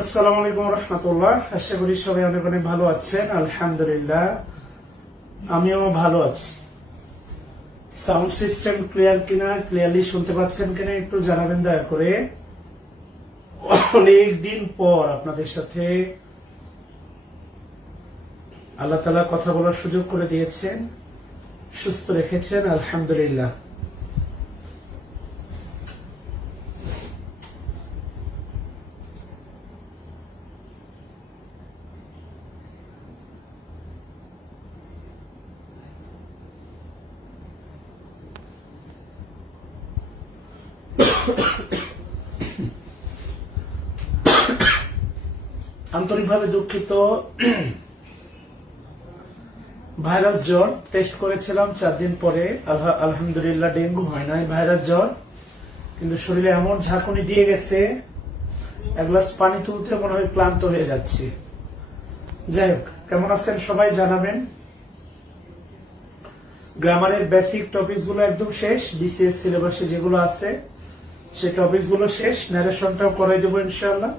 আসসালামু আলাইকুম রহমতুল্লাহ। আশা করি সবাই অনেক অনেক ভালো আছেন। আলহামদুলিল্লাহ আমিও ভালো আছি। সাউন্ড সিস্টেম ক্লিয়ার কিনা, ক্লিয়ারলি শুনতে পাচ্ছেন কিনা একটু জানাবেন দয়া করে। অনেক দিন পর আপনাদের সাথে আল্লাহ তাআলা কথা বলার সুযোগ করে দিয়েছেন, সুস্থ রেখেছেন, আলহামদুলিল্লাহ। আন্তরিকভাবে দুঃখিত। ভাইরাস জ্বর টেস্ট করেছিলাম 4 দিন পরে, আলহামদুলিল্লাহ ডেঙ্গু হয় নাই, ভাইরাস জ্বর। কিন্তু শরীরে এমন ঝাঁকুনি দিয়ে গেছে, এক গ্লাস পানি তুলতে মনে হয় ক্লান্ত হয়ে যাচ্ছি। যাই হোক, কেমন আছেন সবাই জানাবেন। গ্রামারের বেসিক টপিকস গুলো একদম শেষ, বিসিএস সিলেবাসে যেগুলো আছে সেই টপিকস গুলো শেষ। ন্যারেশনটাও করাই দেবো ইনশাআল্লাহ,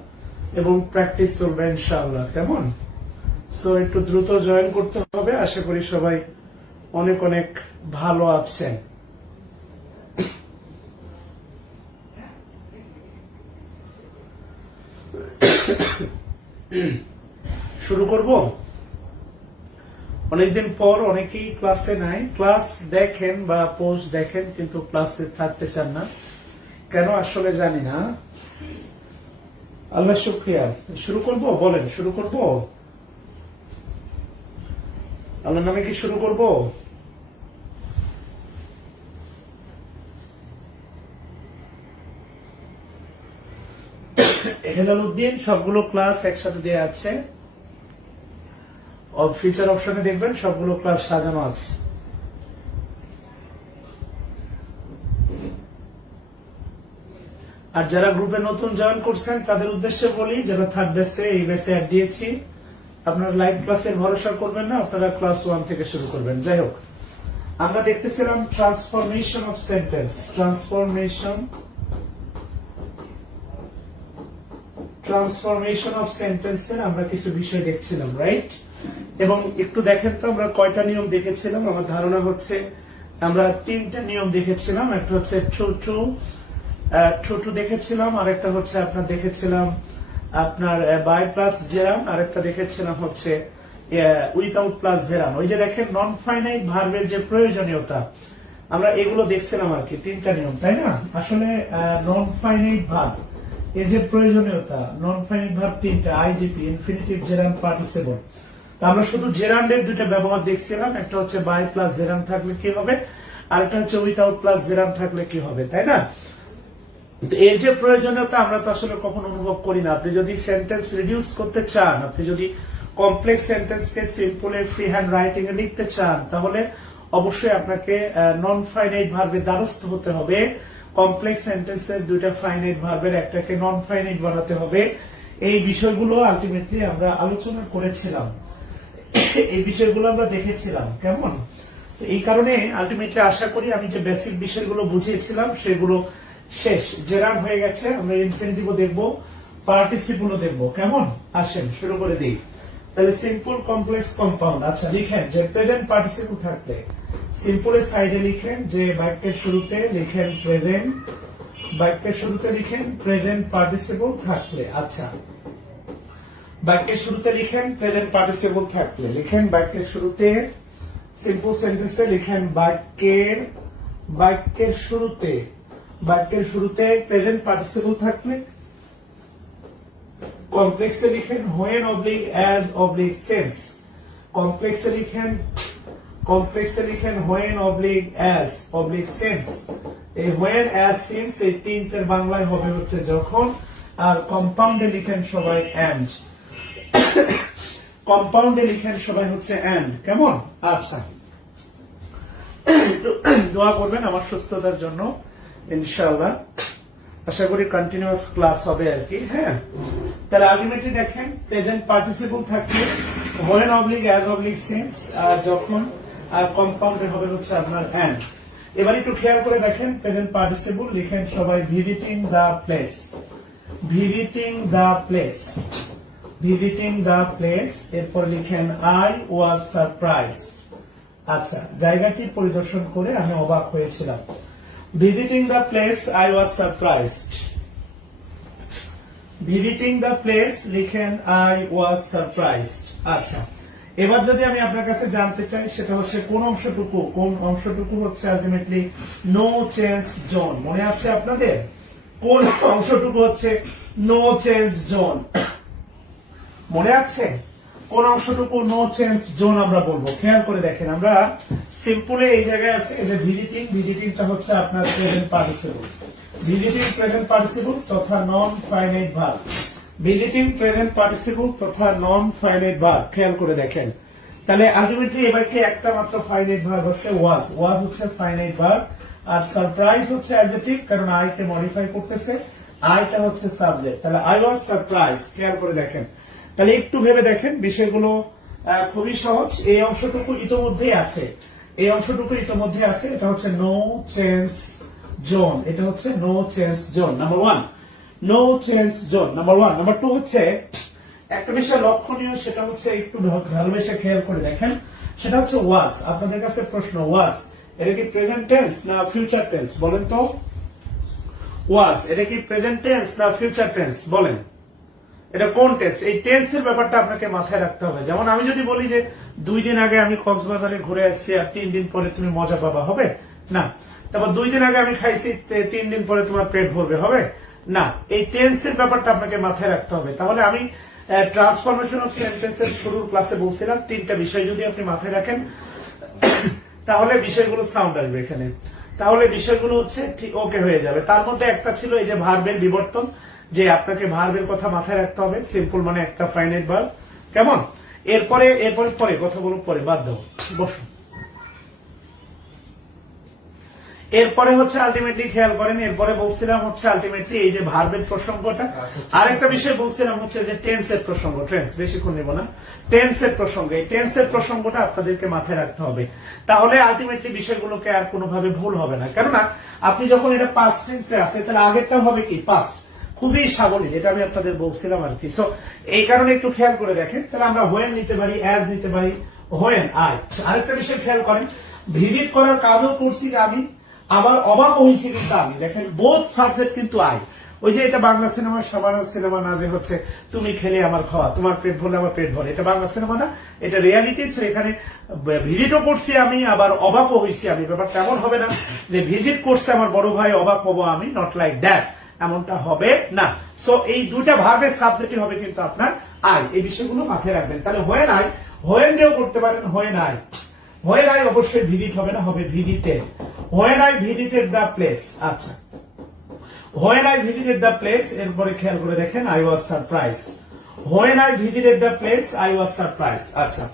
এবং প্র্যাকটিস চলবে ইনশাআল্লাহ। কেমন? সো একটু দ্রুত জয়েন করতে হবে। আশা করি সবাই অনেক অনেক ভালো আছেন। শুরু করব। অনেকদিন পর অনেকেই ক্লাসে নাই, ক্লাস দেখেন বা পোস্ট দেখেন কিন্তু ক্লাসে থাকতে চান না কেন আসলে জানি না। আল্লাহ শুকরিয়া। শুরু করব, বলেন শুরু করব? আল্লাহর নামে কি শুরু করব? হেলালুদ্দিন, সবগুলো ক্লাস একসাথে দেওয়া আছে, ফিচার অপশনে দেখবেন সবগুলো ক্লাস সাজানো আছে। আর যারা গ্রুপে নতুন জয়েন করছেন তাদের উদ্দেশ্যে বলি, যারা থার্ড ব্যাচে এই ব্যাচে অ্যাড দিয়েছি, আপনারা লাইভ ক্লাসের ভরসা করবেন না, আপনারা ক্লাস 1 থেকে শুরু করবেন। যাই হোক, আমরা দেখতেছিলাম transformation of sentence, transformation of সেন্টেন্সের আমরা কিছু বিষয় দেখছিলাম, রাইট? এবং একটু দেখেন তো আমরা কয়টা নিয়ম দেখেছিলাম। আমার ধারণা হচ্ছে আমরা 3টা নিয়ম দেখেছিলাম। একটা হচ্ছে টু দেখেছিলাম, আর একটা হচ্ছে আপনার দেখেছিলাম আপনার বাই প্লাস জেরান, আর একটা দেখেছিলাম হচ্ছে উইথাউট প্লাস জেরান। ওই যে দেখেন নন ফাইনাইট ভার্বের যে প্রয়োজনীয়তা, আমরা এগুলো দেখছিলাম আর কি, 3টা নিয়ম, তাই না? আসলে নন ফাইনাইট ভার্ব এর যে প্রয়োজনীয়তা, নন ফাইনাইট ভার্ব 3টা, আইজিপি, ইনফিনিটিভ, জেরান, পার্টিসিপল। আমরা শুধু জেরান্ডের 2টা ব্যবহার দেখছিলাম, একটা হচ্ছে বাই প্লাস জেরান থাকলে কি হবে, আর একটা হচ্ছে উইথাউট প্লাস জেরান থাকলে কি হবে, তাই না? এর যে প্রয়োজনীয়তা আমরা তো আসলে কখনো অনুভব করি না। আপনি যদি সেন্টেন্স রিডিউস করতে চান, আপনি যদি কমপ্লেক্স সেন্টেন্সকে সিম্পলে ফ্রি হ্যান্ড রাইটিং এ লিখতে চান, তাহলে অবশ্যই আপনাকে নন ফাইনাইট ভার্বের দ্বারস্থ হতে হবে। কমপ্লেক্স সেন্টেন্সের 2টা ফাইনাইট ভার্বের একটাকে নন ফাইনাইট বানাতে হবে। এই বিষয়গুলো আলটিমেটলি আমরা আলোচনা করেছিলাম, এই বিষয়গুলো আমরা দেখেছিলাম। কেমন? এই কারণে আলটিমেটলি আশা করি আমি যে বেসিক বিষয়গুলো বুঝিয়েছিলাম সেগুলো শেষ। জেরান হয়ে গেছে, আমরা ইনফিনিটিভও দেখবো, পার্টিসিপলও দেখবো। কেমন? আসেন শুরু করে দিই। তাহলে সিম্পল, কমপ্লেক্স, কম্পাউন্ড। আচ্ছা, লিখেন যে প্রেজেন্ট পার্টিসিপল থাকলে সিম্পলের সাইডে লিখেন যে বাক্যের শুরুতে লিখেন প্রেজেন্ট, বাক্যের শুরুতে লিখেন প্রেজেন্ট পার্টিসিপল থাকলে। আচ্ছা, বাক্যের শুরুতে লিখেন প্রেজেন্ট পার্টিসিপল থাকলে, লিখেন বাক্যের শুরুতে, সিম্পল সেন্টেন্সে লিখেন বাক্যের শুরুতে প্রেজেন্ট পার্টিসিপল থাকলে। কমপ্লেক্সে লিখেন when oblique as oblique since, কমপ্লেক্সে লিখেন when oblique as oblique since। এই when, as, since এই 3টার বাংলায় হবে হচ্ছে যখন। আর কম্পাউন্ডে লিখেন সবাই and, কম্পাউন্ডে লিখেন সবাই হচ্ছে and। কেমন? আচ্ছা, দোয়া করবেন আমার সুস্থতার জন্য ইনশাআল্লাহ। আশা করি কন্টিনিউয়াস ক্লাস হবে আর কি। হ্যাঁ, তাহলে আলটিমেটলি দেখেন প্রেজেন্ট পার্টিসিপল থাকলে when oblique as oblique since, আর যখন, আর কম্পাউন্ডে হবে হচ্ছে আপনার and। এবার একটু খেয়াল করে দেখেন প্রেজেন্ট পার্টিসিপল লিখেন সবাই visiting the place, visiting the place, visiting the place, এরপর লিখেন আই ওয়াজ সারপ্রাইজ। আচ্ছা, জায়গাটি পরিদর্শন করে আমি অবাক হয়েছিলাম। Visiting the place I was surprised. Visiting the place লিখেন আই ওয়াজ সারপ্রাইজড। আচ্ছা, এবার যদি আমি আপনার কাছে জানতে চাই সেটা হচ্ছে কোন অংশটুকু হচ্ছে আলটিমেটলি নো চেঞ্জ জোন। মনে আছে আপনাদের কোন অংশটুকু হচ্ছে নো চেঞ্জ জোন? মনে আছে কোন অংশটুকু নো চেঞ্জ জোন আমরা বলবো? খেয়াল করে দেখেন, আমরা সিম্পলে এই জায়গায় আছে যে ভিজিটিংটা হচ্ছে আপনার present participle, visiting present participle তথা non finite verb, visiting present participle তথা নন ফাইনাইট ভার্ব। খেয়াল করে দেখেন, তাহলে আলটিমেটলি এবার কি একটা মাত্র ফাইনাইট ভার্ব হচ্ছে ওয়াজ, ওয়াজ হচ্ছে ফাইনাইট ভার্ব, আর সারপ্রাইজ হচ্ছে অ্যাডজেক্টিভ, কারণ আই কে মডিফাই করতেছে, আইটা হচ্ছে সাবজেক্ট। তাহলে আই ওয়াজ সারপ্রাইজ। খেয়াল করে দেখেন, তাহলে একটু ভেবে দেখেন, বিষয়গুলো খুবই সহজ। এই অংশটুকু ইতোমধ্যেই আছে, এই অংশটুকু ইতোমধ্যে আছে, এটা হচ্ছে নো চেঞ্জ জোন, এটা হচ্ছে no change zone number one, no change zone number one. Number two হচ্ছে একটা বিষয় লক্ষণীয়, সেটা হচ্ছে একটু ভালোবেসে খেয়াল করে দেখেন, সেটা হচ্ছে ওয়াজ। আপনাদের কাছে প্রশ্ন, ওয়াজ এটা কি প্রেজেন্ট টেন্স না ফিউচার টেন্স? বলেন তো, ওয়াজ এটা কি প্রেজেন্ট টেন্স না ফিউচার টেন্স? বলেন এটা কোন টেন্স? এই টেন্সের ব্যাপারটা আপনাকে মাথায় রাখতে হবে। যেমন আমি যদি বলি যে 2 দিন আগে আমি কক্সবাজারে ঘুরে আসছি আর 3 দিন পরে তুমি মজা পাবা, হবে না। তারপর 2 দিন আগে আমি খাইছি, 3 দিন পরে তোমার পেট ভরবে, হবে না। এই টেন্সের ব্যাপারটা আপনাকে মাথায় রাখতে হবে। তাহলে আমি ট্রান্সফরমেশন অফ সেন্টেন্সের শুরুর ক্লাসে বলছিলাম 3টা বিষয় যদি আপনি মাথায় রাখেন তাহলে বিষয়গুলো সাউন্ড আসবে এখানে, তাহলে বিষয়গুলো হচ্ছে ঠিক ওকে হয়ে যাবে। তার মধ্যে একটা ছিল এই যে ভার্বের বিবর্তন, যে আপনাকে ভার্বের কথা মাথায় রাখতে হবে, সিম্পল মানে একটা ফাইনাইট ভার্ব, কেমন? এরপরে পরে কথা বলুন, পরে বাদ দাও, বসো। এরপরে হচ্ছে আলটিমেটলি খেয়াল করেন, এরপরে বলছিলাম হচ্ছে আলটিমেটলি এই যে ভার্বের প্রসঙ্গটা, আরেকটা বিষয় বলছিলাম হচ্ছে যে টেন্সের প্রসঙ্গ, টেন্স বেশিক্ষণ নেব না, টেন্সের প্রসঙ্গ, এই টেন্সের প্রসঙ্গটা আপনাদেরকে মাথায় রাখতে হবে, তাহলে আলটিমেটলি বিষয়গুলোকে আর কোনোভাবে ভুল হবে না। কেননা আপনি যখন এটা পাস্ট টেন্সে আছে তাহলে আগেরটা হবে কি পাস্ট, খুবই সাবলীল, এটা আমি আপনাদের বলছিলাম আর কি। সো এই কারণে একটু খেয়াল করে দেখেন, তাহলে আমরা হোয়েন নিতে পারি, অ্যাজ নিতে পারি, হোয়েন আই। আরেকটা বিষয় খেয়াল করেন, ভিজিট করার কাজও করছি আমি, আবার অবাক হয়েছে কিন্তু আমি, দেখেন বোথ সাবজেক্ট কিন্তু আই। ওই যে এটা বাংলা সিনেমা, সাবানা সিনেমা না, যে হচ্ছে তুমি খেলে আমার খাওয়া, তোমার পেট ভরলে আমার পেট ভরে, এটা বাংলা সিনেমা না, এটা রিয়ালিটি। সো এখানে ভিজিটও করছি আমি, আবার অবাকও হয়েছি আমি। ব্যাপারটা এমন হবে না যে ভিজিট করছে আমার বড় ভাই, অবাক হবো আমি, নট লাইক দ্যাট, এমনটা হবে না। সো এই দুইটা ভার্বের সাবজেক্টই হবে কিন্তু আপনার আই, এই বিষয়গুলো মাথায় রাখবেন। তাহলে হোয়েন আই, হোয়েন দিয়েও করতে পারেন, হোয়েন আই, হোয়েন আই অবশ্যই ভিজিট হবে না, হবে visited, when I visited the place. আচ্ছা, when I visited the place, এরপরে খেয়াল করে দেখেন I was surprise, when I visited the place I was surprise. আচ্ছা,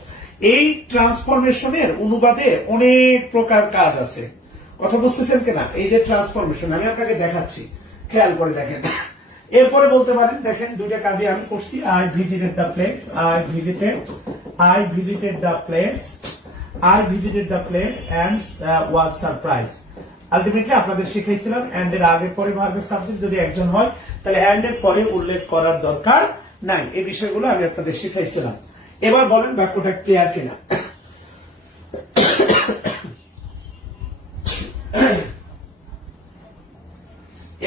এই ট্রান্সফরমেশনের অনুবাদে অনেক প্রকার কাজ আছে, কথা বুঝতেছেন কিনা? এই যে ট্রান্সফরমেশন আমি আপনাকে দেখাচ্ছি, খেয়াল করে দেখেন। এরপরে বলতে পারেন, দেখেন দুইটা কাজে আমি করছি, I visited the place, I visited the place, I visited the place and was surprise. Ultimately আপনাদের শিখাইছিলাম এন্ড এর আগে পরে ভার্বের সাবজেক্ট যদি একজন হয় তাহলে এন্ড এর পরে উল্লেখ করার দরকার নাই, এই বিষয়গুলো আমি আপনাদের শিখাইছিলাম। এবার বলেন বাক্যটা ক্লিয়ার কিনা?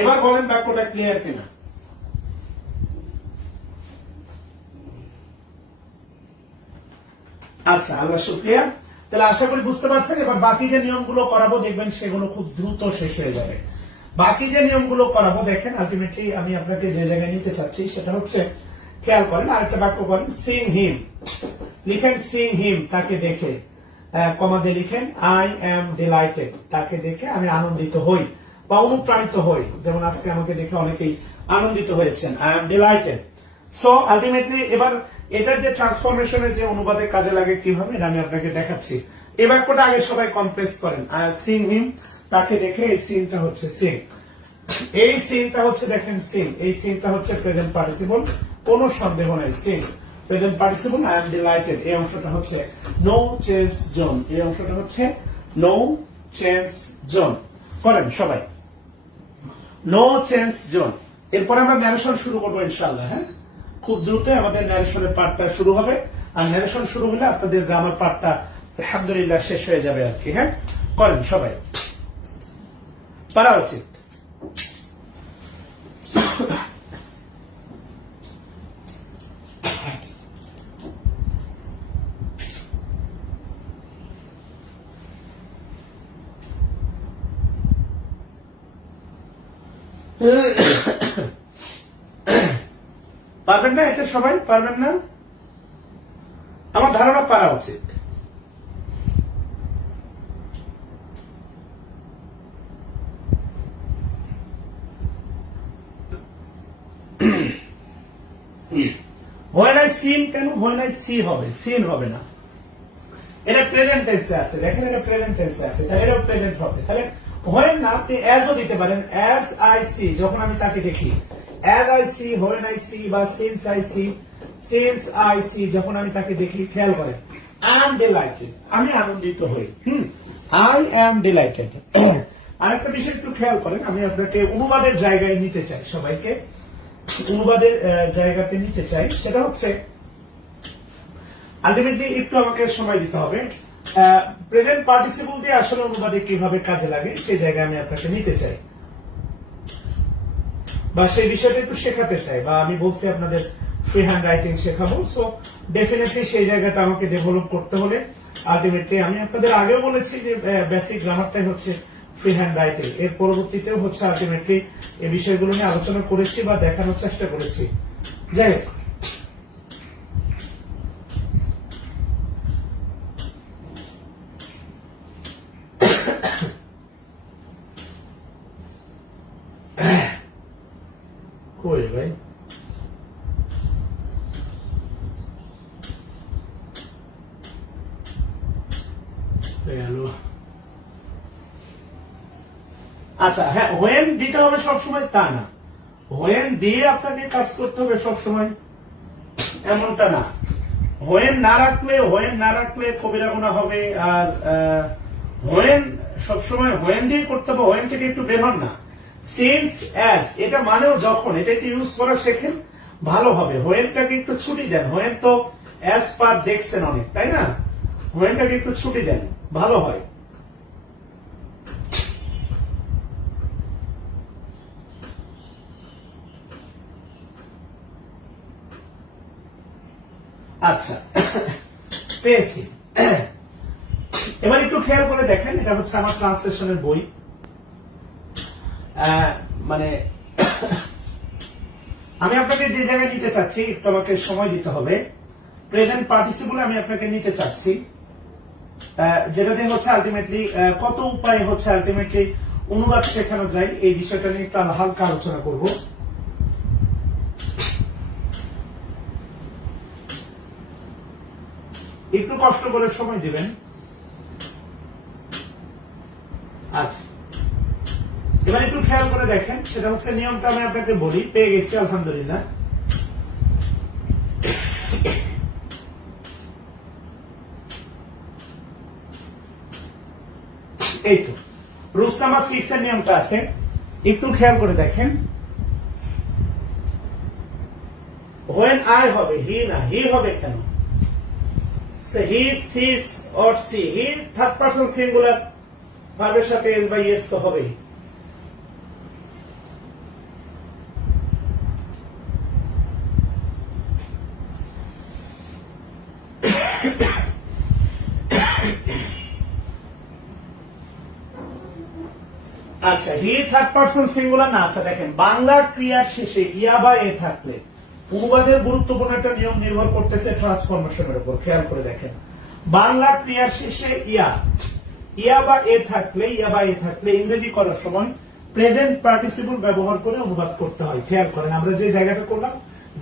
এবার বলেন বাক্যটা ক্লিয়ার কিনা? আচ্ছা, আল্লাহ শুকরিয়া। তাহলে আশা করি বুঝতে পারছেন। এবার বাকি যে নিয়মগুলো করাবো দেখবেন সেগুলো খুব দ্রুত শেষ হয়ে যাবে। বাকি যে নিয়মগুলো করাবো দেখেন, আলটিমেটলি আমি আপনাকে যে জায়গায় নিতে চাচ্ছি সেটা হচ্ছে, খেয়াল করেন আরেকটা বাক্য করেন, সিং হিম, লিখেন সিং হিম, তাকে দেখে, কমা দিয়ে লিখেন আই এম ডিলাইটেড, তাকে দেখে আমি আনন্দিত হই বা অনুপ্রাণিত হই। যেমন আজকে আমাকে দেখে অনেকেই আনন্দিত হয়েছেন, I am delighted. So ultimately এবার এটার যে ট্রান্সফরমেশনের যে অনুবাদে কাজে লাগে কিভাবে, এটা আমি আপনাকে দেখাচ্ছি। এই বাক্যটা আগে সবাই কমপ্লেস করেন, সিং হিম, তাকে দেখে, এই সিনটা হচ্ছে সিং, এই সিনটা হচ্ছে দেখেন সিং, এই সিনটা হচ্ছে প্রেজেন্ট পার্টিসিপল, কোনো সন্দেহ নাই, Singh present participle, I am delighted, এই অংশটা হচ্ছে নো চেঞ্জ জোন, এই অংশটা হচ্ছে নো চেঞ্জ জোন। করেন সবাই, নো চেঞ্জ জোন। এরপর আমরা ন্যারেশন শুরু করবো ইনশাআল্লাহ। হ্যাঁ, খুব দ্রুত আমাদের ন্যারেশনের পার্টটা শুরু হবে, আর ন্যারেশন শুরু হলে আপনাদের গ্রামার পার্টটা আলহামদুলিল্লাহ শেষ হয়ে যাবে আর কি। হ্যাঁ, করেন সবাই, পারা উচিত। পারবেন না? এটা সবাই পারবেন না? আমার ধারণা পারা উচিত। when I seen কেন when I see হবে, seen হবে না। এটা প্রেজেন্ট টেন্সে আছে, দেখেন এটা প্রেজেন্ট টেন্সে আছে, তাহলে এটা প্রেজেন্ট হবে। তাহলে when না আপনি as ও দিতে পারেন, as I see যখন আমি তাকে দেখি, as I see, when I see বা since I see, since I see যখন আমি তাকে দেখি। খেয়াল করেন I am delighted, আমি আনন্দিত হই। I am delighted। আরেকটা বিষয় একটু খেয়াল করেন, আমি আপনাকে অনুবাদের জায়গায় নিতে চাই, সবাইকে অনুবাদের জায়গাতে নিতে চাই। সেটা হচ্ছে আলটিমেটলি একটু আমাকে সময় দিতে হবে। প্রেজেন্ট পার্টিসিপল দিয়ে আসলে অনুবাদে কিভাবে কাজে লাগে সেই জায়গায় আমি আপনাকে নিতে চাই, বা সেই বিষয়টা একটু শেখাতে চাই, বা আমি বলছি আপনাদের ফ্রি হ্যান্ড রাইটিং শেখাবো। সো ডেফিনেটলি সেই জায়গাটা আমাকে ডেভেলপ করতে হলে আলটিমেটলি আমি আপনাদের আগেও বলেছি যে বেসিক গ্রামারটাই হচ্ছে ফ্রি হ্যান্ড রাইটিং। এর পরবর্তীতেও হচ্ছে আলটিমেটলি এই বিষয়গুলো নিয়ে আলোচনা করেছি বা দেখানোর চেষ্টা করেছি। যাই হোক, কই ভাই আচ্ছা, হ্যাঁ, when দিতে হবে সবসময় তা না, when দিয়ে আপনাকে কাজ করতে হবে সবসময় এমনটা না। when না রাখলে কবিরা গুনাহ হবে। আর when সবসময় when দিয়ে করতে হবে, when থেকে একটু বের হন না। since as এটা মানেও যখন, এটা একটু ইউজ করা শেখেন ভালো হবে। whenটাকে একটু ছুটি দেন, when তো as পার দেখছেন অনেক, তাই না? whenটাকে একটু ছুটি দেন, ভালো হয়। আচ্ছা, পেয়েছি। এবার একটু খেয়াল করে দেখেন, এটা হচ্ছে আমার ট্রান্সলেশনের বই। মানে আমি আপনাকে যে জায়গায় নিতে চাচ্ছি একটু আমাকে সময় দিতে হবে। প্রেজেন্ট পার্টিসিপল আমি আপনাকে নিতে চাচ্ছি, যেটা দিয়ে হচ্ছে আলটিমেটলি কত উপায় হচ্ছে আলটিমেটলি অনুবাদ শেখানো যায়, এই বিষয়টা নিয়ে একটু হালকা আলোচনা করব। একটু কষ্ট করে সময় দিবেন। আচ্ছা, এবার একটু খেয়াল করে দেখেন, সেটা হচ্ছে নিয়মটা আমি আপনাকে বলি, পেয়ে গেছি আলহামদুলিল্লাহ। এই তো রুস্তামা 6 এর নিয়মটা আছে, একটু খেয়াল করে দেখেন। when I হবে, হি না, হি হবে কেন? He, she's or she, he third person singular ভার্বের সাথে এস বা ইয়েস তো হবেই। আচ্ছা, হি থার্ড পারসন সিঙ্গুলার না। আচ্ছা দেখেন, বাংলা ক্রিয়ার শেষে ইয়া বা এ থাকলে অনুবাদের গুরুত্বপূর্ণ একটা নিয়ম নির্ভর করতেছে ট্রান্সফরমেশনের উপর। খেয়াল করে দেখেন, বাংলা ক্রিয়ার শেষে ইয়া বা এ থাকলে ইংরেজি করার সময় প্রেজেন্ট পার্টিসিপল ব্যবহার করে অনুবাদ করতে হয়। খেয়াল করেন, আমরা যে জায়গাটা করলাম,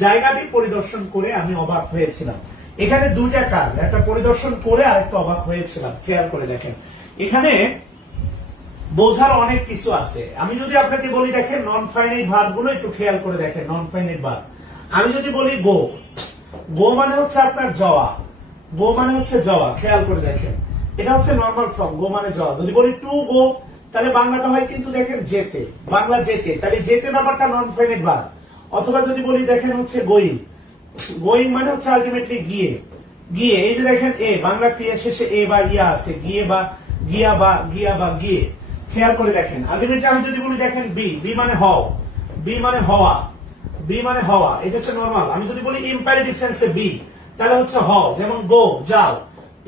জায়গাটি পরিদর্শন করে আমি অবাক হয়েছিলাম। এখানে দুইটা কাজ, একটা পরিদর্শন করে আর একটা অবাক হয়েছিলাম। খেয়াল করে দেখেন, এখানে বোঝার অনেক কিছু আছে। আমি যদি আপনাকে বলি দেখেন নন ফাইনাইট ভার্ব গুলো একটু খেয়াল করে দেখেন। নন ফাইনাইট ভার্ব আমি যদি বলি গো, গো মানে হচ্ছে আপনার যাওয়া, গো মানে হচ্ছে যাওয়া। খেয়াল করে দেখেন, এটা হচ্ছে নর্মাল ফর্ম, গো মানে যাওয়া। যদি বলি টু গো, তাহলে বাংলাটা হয় কিন্তু দেখেন যেতে, বাংলা যেতে, তাহলে যেতে ব্যাপারটা নন ফাইনাইট ভার্ব। অথবা যদি বলি দেখেন হচ্ছে গোয়িং, গোয়িং মানে হচ্ছে আলটিমেটলি গিয়ে, গিয়ে এই যে দেখেন এ বাংলা ক্রিয়া শেষে এ বা ইয়া আছে, গিয়ে বা গিয়া বা গিয়া বা গিয়ে, খেয়াল করে দেখেন। আলটিমেটলি আমি যদি বলি দেখেন বি, বি মানে হও, বি মানে হওয়া, বি মানে হওয়া, এটা হচ্ছে নরমাল। আমি যদি বলি ইম্পারেটিভ সেন্সে বি, তাহলে হচ্ছে হও, যেমন গো যাও।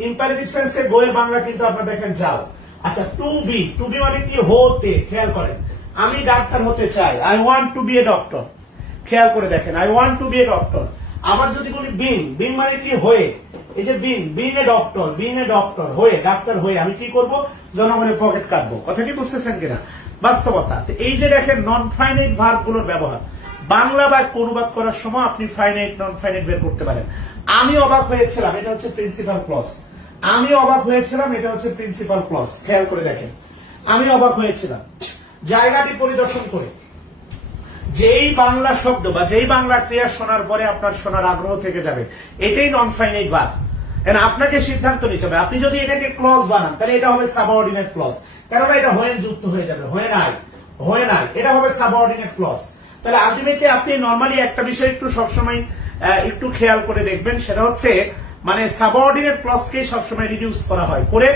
ইম্পারেটিভ সেন্সে গো এর বাংলা কিন্তু আপনারা দেখেন যাও। আচ্ছা টু বি, টু বি মানে কি হতে, খেয়াল করেন। আমি ডাক্তার হতে চাই, I want to be a doctor, খেয়াল করে দেখেন, I want to be a doctor. আবার যদি বলি বিং, বিং মানে কি হয়ে, এই যে being, being a doctor, being a doctor হয়ে, ডাক্তার হয়ে আমি কি করব, জনগণের পকেট কাটবো। কথা কি বুঝতেছেন কিনা? বাস্তবতা। এই যে দেখেন নন ফাইনাইট ভার্ব গুলোর ব্যবহার বাংলা বাক্য অনুবাদ করার সময় আপনি ফাইনাইট নন ফাইনাইট বের করতে পারেন। আমি অবাক হয়েছিলাম, এটা হচ্ছে প্রিন্সিপাল ক্লজ। আমি অবাক হয়েছিলাম, এটা হচ্ছে প্রিন্সিপাল ক্লজ। খেয়াল করে দেখেন, আমি অবাক হয়েছিলাম। জায়গাটি পরিদর্শন করে যেই বাংলা শব্দ বা যেই বাংলা ক্রিয়া শোনার পরে আপনার শোনার আগ্রহ থেকে যাবে, এটাই নন ফাইনাইট ভার্ব। আপনাকে সিদ্ধান্ত নিতে হবে। আপনি যদি এটাকে ক্লজ বানান তাহলে এটা হবে সাবঅর্ডিনেট ক্লজ, কেননা এটা হয়ে যুক্ত হয়ে যাবে, হয়ে নাই, হয়ে নাই, এটা হবে সাবঅর্ডিনেট ক্লজ। তাহলে আলটিমেটলি আপনি নরমালি একটা বিষয় একটু সবসময় একটু খেয়াল করে দেখবেন, সেটা হচ্ছে মানে সাবঅর্ডিনেট ক্লজকে সবসময় রিডিউস করা হয় করে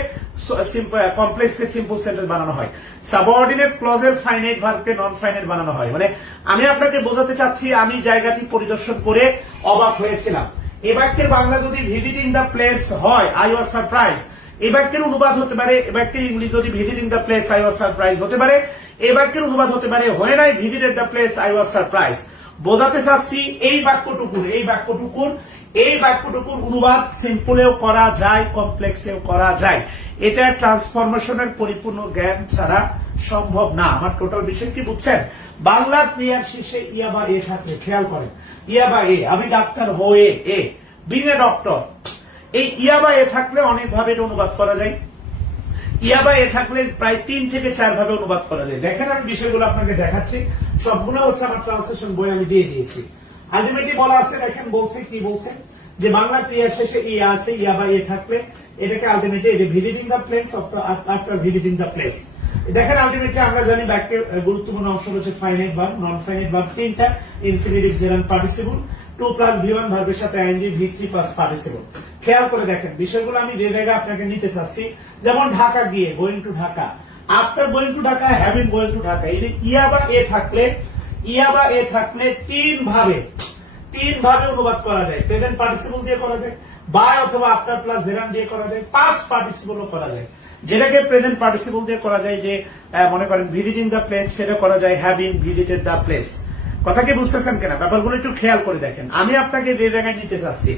কমপ্লেক্সকে সিম্পল সেন্টেন্স বানানো হয়। সাবঅর্ডিনেট ক্লজের ফাইনাইট ভার্বকে নন ফাইনাইট বানানো হয়। মানে আমি আপনাকে বোঝাতে চাচ্ছি, আমি জায়গাটি পরিদর্শন করে অবাক হয়েছিলাম। এই বাক্যের বাংলা যদি ভিজিটিং দ্য প্লেস হয়, আই ওয়াজ সারপ্রাইজ, এই বাক্যের অনুবাদ হতে পারে, এই বাক্যের ইংলিশ যদি visiting the place I was surprise হতে পারে, এই বাক্যের অনুবাদ হতে পারে when I visited the place I was surprise. বোঝাতে চাচ্ছি এই বাক্যটুকুর, এই বাক্যটুকুর, এই বাক্যটুকুর অনুবাদ সিম্পলেও করা যায়, কমপ্লেক্সেও করা যায়। এটা ট্রান্সফরমেশনের পরিপূর্ণ জ্ঞান ছাড়া সম্ভব না। আমার টোটাল বিষয় কি বুঝছেন? বাংলা ক্রিয়ার শেষে ইয়া বা এ থাকলে, খেয়াল করেন, ইয়া বা এ, আমি ডাক্তার হয়ে, এ বিং এ ডক্টর, এই ইয়া বা এ থাকলে অনেকভাবে এটা অনুবাদ করা যায়। ইয়া বা এ থাকলে প্রায় 3 থেকে 4 ভাবে অনুবাদ করা যায়। দেখেন আমি বিষয়গুলো আপনাকে দেখাচ্ছি, সবগুলো হচ্ছে আমার ট্রান্সলেশন বই আমি দিয়ে দিয়েছি। আলটিমেটলি বলা আছে, দেখেন বলছে কি বলছে, যে বাংলা ক্রিয়া শেষে ইয়া আছে, ইয়া বা এ থাকলে এটাকে ultimately visiting the place after visiting the place. দেখেন আলটিমেটলি আমরা জানি বাক্যের গুরুত্বপূর্ণ অংশ হচ্ছে finite verb, non finite verb তিনটা, infinitive, gerund, participle, 2 plus V1 ভার্বের সাথে ING, V3 প্লাস পার্টিসিপল। খেয়াল করে দেখেন বিষয়গুলো আমি যে জায়গায় আপনাকে নিতে চাচ্ছি, যেমন ঢাকা গিয়ে, going to Dhaka, after going to Dhaka, having going to Dhaka. এই ইয়া বা এ থাকলে, ইয়া বা এ থাকলে 3 ভাবে অনুবাদ করা যায়। প্রেজেন্ট পার্টিসিপল দিয়ে করা যায়, বাই অথবা আফটার প্লাস জেরান্ড দিয়ে করা যায়, পাস্ট পার্টিসিপলও করা যায়। যেটাকে প্রেজেন্ট পার্টিসিপল দিয়ে করা যায়, যে মনে করেন ভিজিটিং দ্য প্লেস, সেটা করা যায় হ্যাভিং ভিজিটেড দ্য প্লেস। কথা কি বুঝতেছেন কিনা? ব্যাপারগুলো একটু খেয়াল করে দেখেন। আমি আপনাকে যে জায়গায় নিতে চাচ্ছি,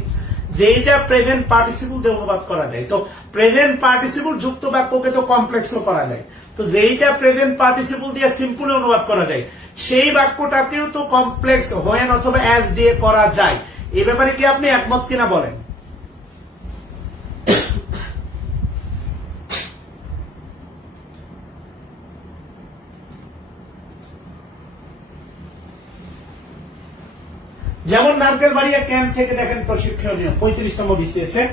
যে এইটা প্রেজেন্ট পার্টিসিপল দিয়ে অনুবাদ করা যায়, তো প্রেজেন্ট পার্টিসিপল যুক্ত বাক্যকে তো কমপ্লেক্সও করা যায়। তো যেইটা প্রেজেন্ট পার্টিসিপল দিয়ে সিম্পলে অনুবাদ করা যায়, সেই বাক্যটাকেও তো কমপ্লেক্স হোয়েন অথবা অ্যাজ দিয়ে করা যায়। এই ব্যাপারে কি আপনি একমত কিনা বলেন? যেমন নারকেল বাড়িয়া ক্যাম্প থেকে দেখেন প্রশিক্ষণীয় 35তম BCS এ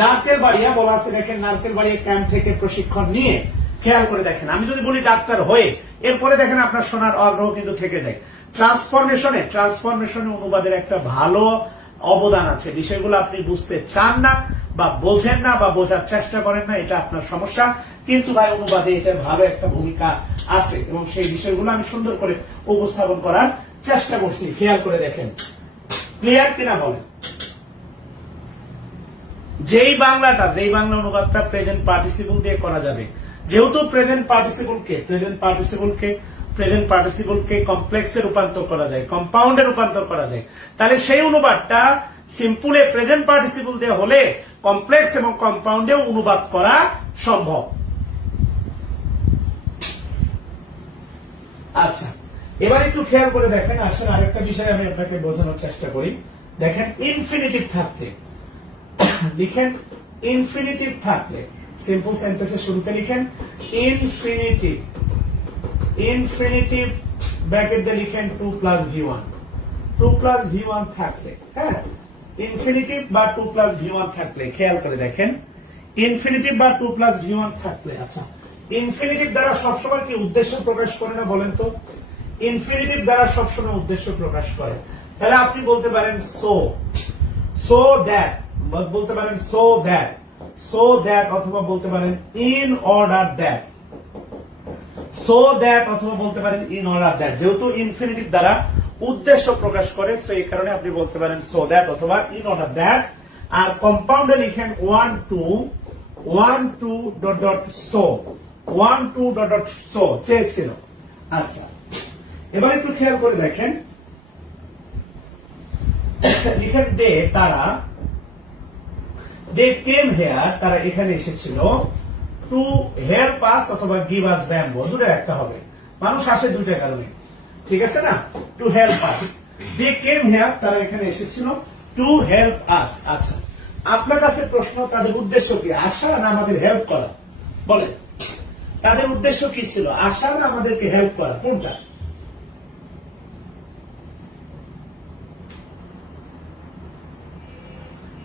নারকেল বাড়িয়া বলা আছে, দেখেন নারকেল বাড়িয়া ক্যাম্প থেকে প্রশিক্ষণ নিয়ে, খেয়াল করে দেখেন। আমি যদি বলি ডাক্তার হয়ে, এরপরে দেখেন আপনার শোনার আগ্রহ কিন্তু থেকে যায়। ট্রান্সফরমেশনে অনুবাদের একটা ভালো অবদান আছে। বিষয়গুলো আপনি বুঝতে চান না বা বোঝেন না বা বোঝার চেষ্টা করেন না, এটা আপনার সমস্যা। কিন্তু ভাই অনুবাদে এটার ভালো একটা ভূমিকা আছে এবং সেই বিষয়গুলো আমি সুন্দর করে উপস্থাপন করার চেষ্টা করছি। খেয়াল করে দেখেন, ক্লিয়ার কিনা বলেন? যেই বাংলা অনুবাদটা প্রেজেন্ট পার্টিসিপল দিয়ে করা যাবে, যেহেতু প্রেজেন্ট পার্টিসিপলকে কমপ্লেক্সে রূপান্তর করা যায়, কম্পাউন্ডে রূপান্তর করা যায়, তাহলে সেই অনুবাদটা সিম্পলে প্রেজেন্ট পার্টিসিপল দিয়ে হলে কমপ্লেক্স এবং কম্পাউন্ডেও অনুবাদ করা সম্ভব। আচ্ছা, এবার একটু খেয়াল করে দেখেন। আসলে আরেকটা বিষয় আমি আপনাকে বোঝানোর চেষ্টা করি। দেখেন ইনফিনিটিভ থাকলে, লিখেন ইনফিনিটিভ থাকলে, সিম্পল সেন্টেন্সের শুরুতে লিখেন ইনফিনিটিভ ব্র্যাকেট দিয়ে লিখেন 2 প্লাস V1 থাকলে, হ্যাঁ, ইনফিনিটিভ বা 2 প্লাস V1 থাকলে, খেয়াল করে দেখেন ইনফিনিটিভ বা 2 প্লাস V1 থাকলে। আচ্ছা, ইনফিনিটিভ দ্বারা সবসময় কি উদ্দেশ্য প্রকাশ করে না বলেন তো? ইনফিনিটিভ দ্বারা সবসময় উদ্দেশ্য প্রকাশ করে। তাহলে আপনি বলতে পারেন সো দ্যাট, বলতে পারেন সো দ্যাট, অথবা বলতে পারেন in order that, so that, অথবা বলতে পারেন ইন অর্ডার দ্যাট। যেহেতু ইনফিনিটিভ দ্বারা উদ্দেশ্য প্রকাশ করে, সো এই কারণে আপনি বলতে পারেন সো দ্যাট অথবা ইন অর্ডার দ্যাট। আর কম্পাউন্ডে লিখেন 1 2 dot dot so, 1 2 dot dot so চেয়েছিল। আচ্ছা, এবার একটু খেয়াল করে দেখেন, লিখেন দে কেম হেয়ার, তারা এখানে এসেছিল, টু হেল্প আস অথবা গিভ আস ব্যাম্বো, দুটো একটা হবে, মানুষ আসে দুইটা কারণে, ঠিক আছে না? To help us, they came here, তারা এখানে এসেছিল টু হেল্প আস। আচ্ছা, আপনার কাছে প্রশ্ন, তাদের উদ্দেশ্য কি? আসা না আমাদের হেল্প করা? বলেন, তাদের উদ্দেশ্য কি ছিল? আসা না আমাদেরকে হেল্প করা? কোনটা?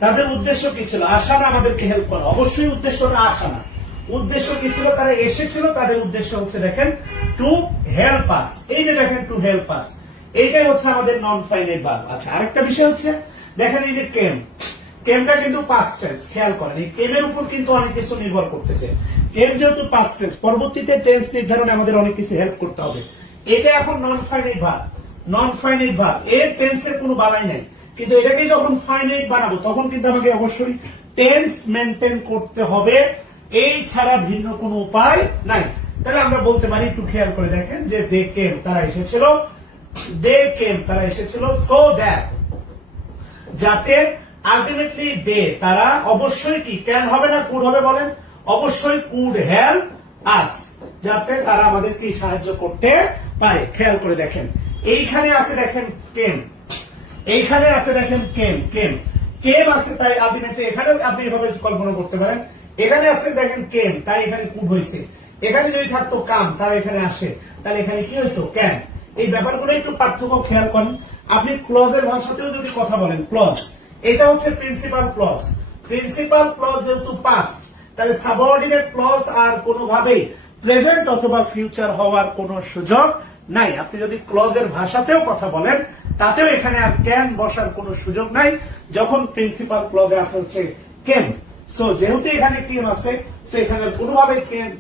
তাদের উদ্দেশ্য কি ছিল? আসা না আমাদেরকে হেল্প করা? অবশ্যই উদ্দেশ্যটা আসা না। উদ্দেশ্য কি ছিল? তারা এসেছিল, তাদের উদ্দেশ্য হচ্ছে দেখেন টু হেল্প আস। এই যে দেখেন টু হেল্প আস, এইটাই হচ্ছে আমাদের নন ফাইনাইট ভার্ব। আচ্ছা, আরেকটা বিষয় হচ্ছে দেখেন এই যে কেমটা কিন্তু পাস্ট টেন্স, খেয়াল করেন এই কেমের উপর কিন্তু অনেক কিছু নির্ভর করতেছে। কেম যেহেতু পাস্ট টেন্স, পরবর্তীতে টেন্স নির্ধারণে আমাদের অনেক কিছু হেল্প করতে হবে। এটা এখন নন ফাইনাইট ভার্ব, এর টেন্সের কোনো বালাই নাই, কিন্তু এটাকে যখন ফাইনাইট বানাবো তখন কিন্তু আমাকে অবশ্যই টেন্স মেনটেন করতে হবে, এই ছাড়া ভিন্ন কোনো উপায় নাই। তাহলে আমরা বলতে পারি, একটু খেয়াল করে দেখেন যে দে কেম, তারা এসেছিল, সো দ্যাট, যাতে আলটিমেটলি তারা অবশ্যই কি ক্যান হবে না কুড হবে? বলেন, অবশ্যই কুড হেল্প আস, যাতে তারা আমাদের কি সাহায্য করতে পারে। খেয়াল করে দেখেন, এইখানে আছে দেখেন কেম, এইখানে আছে দেখেন কেম আছে, তাই আলটিমেটলি এখানেও আপনি এভাবে কল্পনা করতে পারেন। এখানে আছে দেখেন কেম, তাই এখানে কুড হয়েছে। এখানে যদি থাকতো কাম, তারা এখানে আসে, তাহলে এখানে কি হইতো? ক্যান। এই ব্যাপারগুলো একটু পার্থক্য খেয়াল করেন। আপনি ক্লজের ভাষাতেও যদি কথা বলেন, ক্লজ এটা হচ্ছে প্রিন্সিপাল ক্লজ। প্রিন্সিপাল ক্লজ যেহেতু পাস্ট, তাহলে সাবঅর্ডিনেট ক্লজ আর কোনোভাবেই প্রেজেন্ট অথবা ফিউচার হওয়ার কোনো সুযোগ নাই। আপনি যদি ক্লজের ভাষাতেও কথা বলেন, তাতেও এখানে আর ক্যান বসার কোনো সুযোগ নাই, যখন প্রিন্সিপাল ক্লজে আছে হচ্ছে কেম। সো যেহেতু এখানে কেম আছে, সো এখানে কোনোভাবে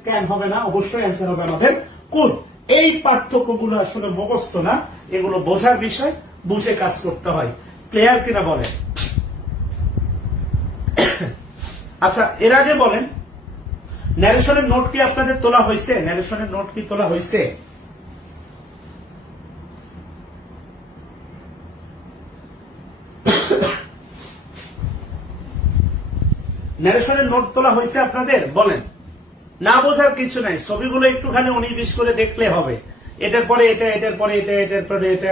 ক্যান হবে না, অবশ্যই অ্যান্সার হবে আমাদের কুড। এই পার্থক্যগুলো আসলে মুখস্থ না, এগুলো বোঝার বিষয়, বুঝে কাজ করতে হয়। ক্লিয়ার কিনা বলেন? আচ্ছা, এর আগে বলেন, ন্যারেশনের নোট কি আপনাদের তোলা হয়েছে? ন্যারেশনের নোট কি তোলা হয়েছে? ন্যারেশনের নোট তোলা হয়েছে আপনাদের? বলেন। না বোঝার কিছু নাই, ছবিগুলো একটুখানি 19-20 করে দেখলে হবে। এটার পরে এটা, এটার পরে এটা, এটার পরে এটা,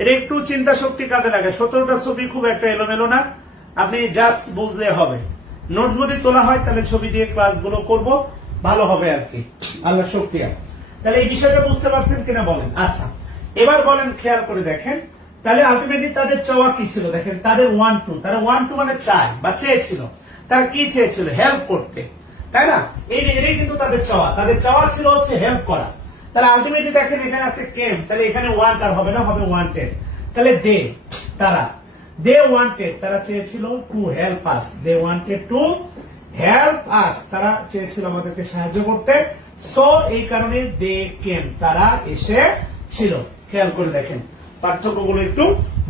এটা একটু চিন্তা শক্তি কাজে লাগে। 17টা ছবি খুব একটা এলোমেলো না, আপনি জাস্ট বুঝলে হবে। নোট যদি তোলা হয় তাহলে ছবি দিয়ে ক্লাসগুলো করব, ভালো হবে আর কি। আল্লাহ শুকরিয়া। তাহলে এই বিষয়টা বুঝতে পারছেন কিনা বলেন। আচ্ছা, এবার বলেন, খেয়াল করে দেখেন, তাহলে আলটিমেটলি তাদের চাওয়া কি ছিল? দেখেন, তাদের 1 2, তারা 1 2 মানে চায় বা চেয়েছিল। তারা কি চেয়েছিল? হেল্প করতে, তাই না? এটাই কিন্তু তাদের চাওয়া ছিল হচ্ছে হেল্প করা। তাহলে আলটিমেটলি দেখেন, এখানে আছে কেম, তাহলে এখানে ওয়ান্ট আর হবে না, হবে ওয়ান্টেড। তাহলে দে ওয়ান্টেড, তারা চেয়েছিল to help us, they wanted to help us, তারা চেয়েছিল আমাদেরকে সাহায্য করতে। সো এই কারণে দে কেম, তারা এসেছিল। খেয়াল করে দেখেন, পার্থক্যগুলো একটু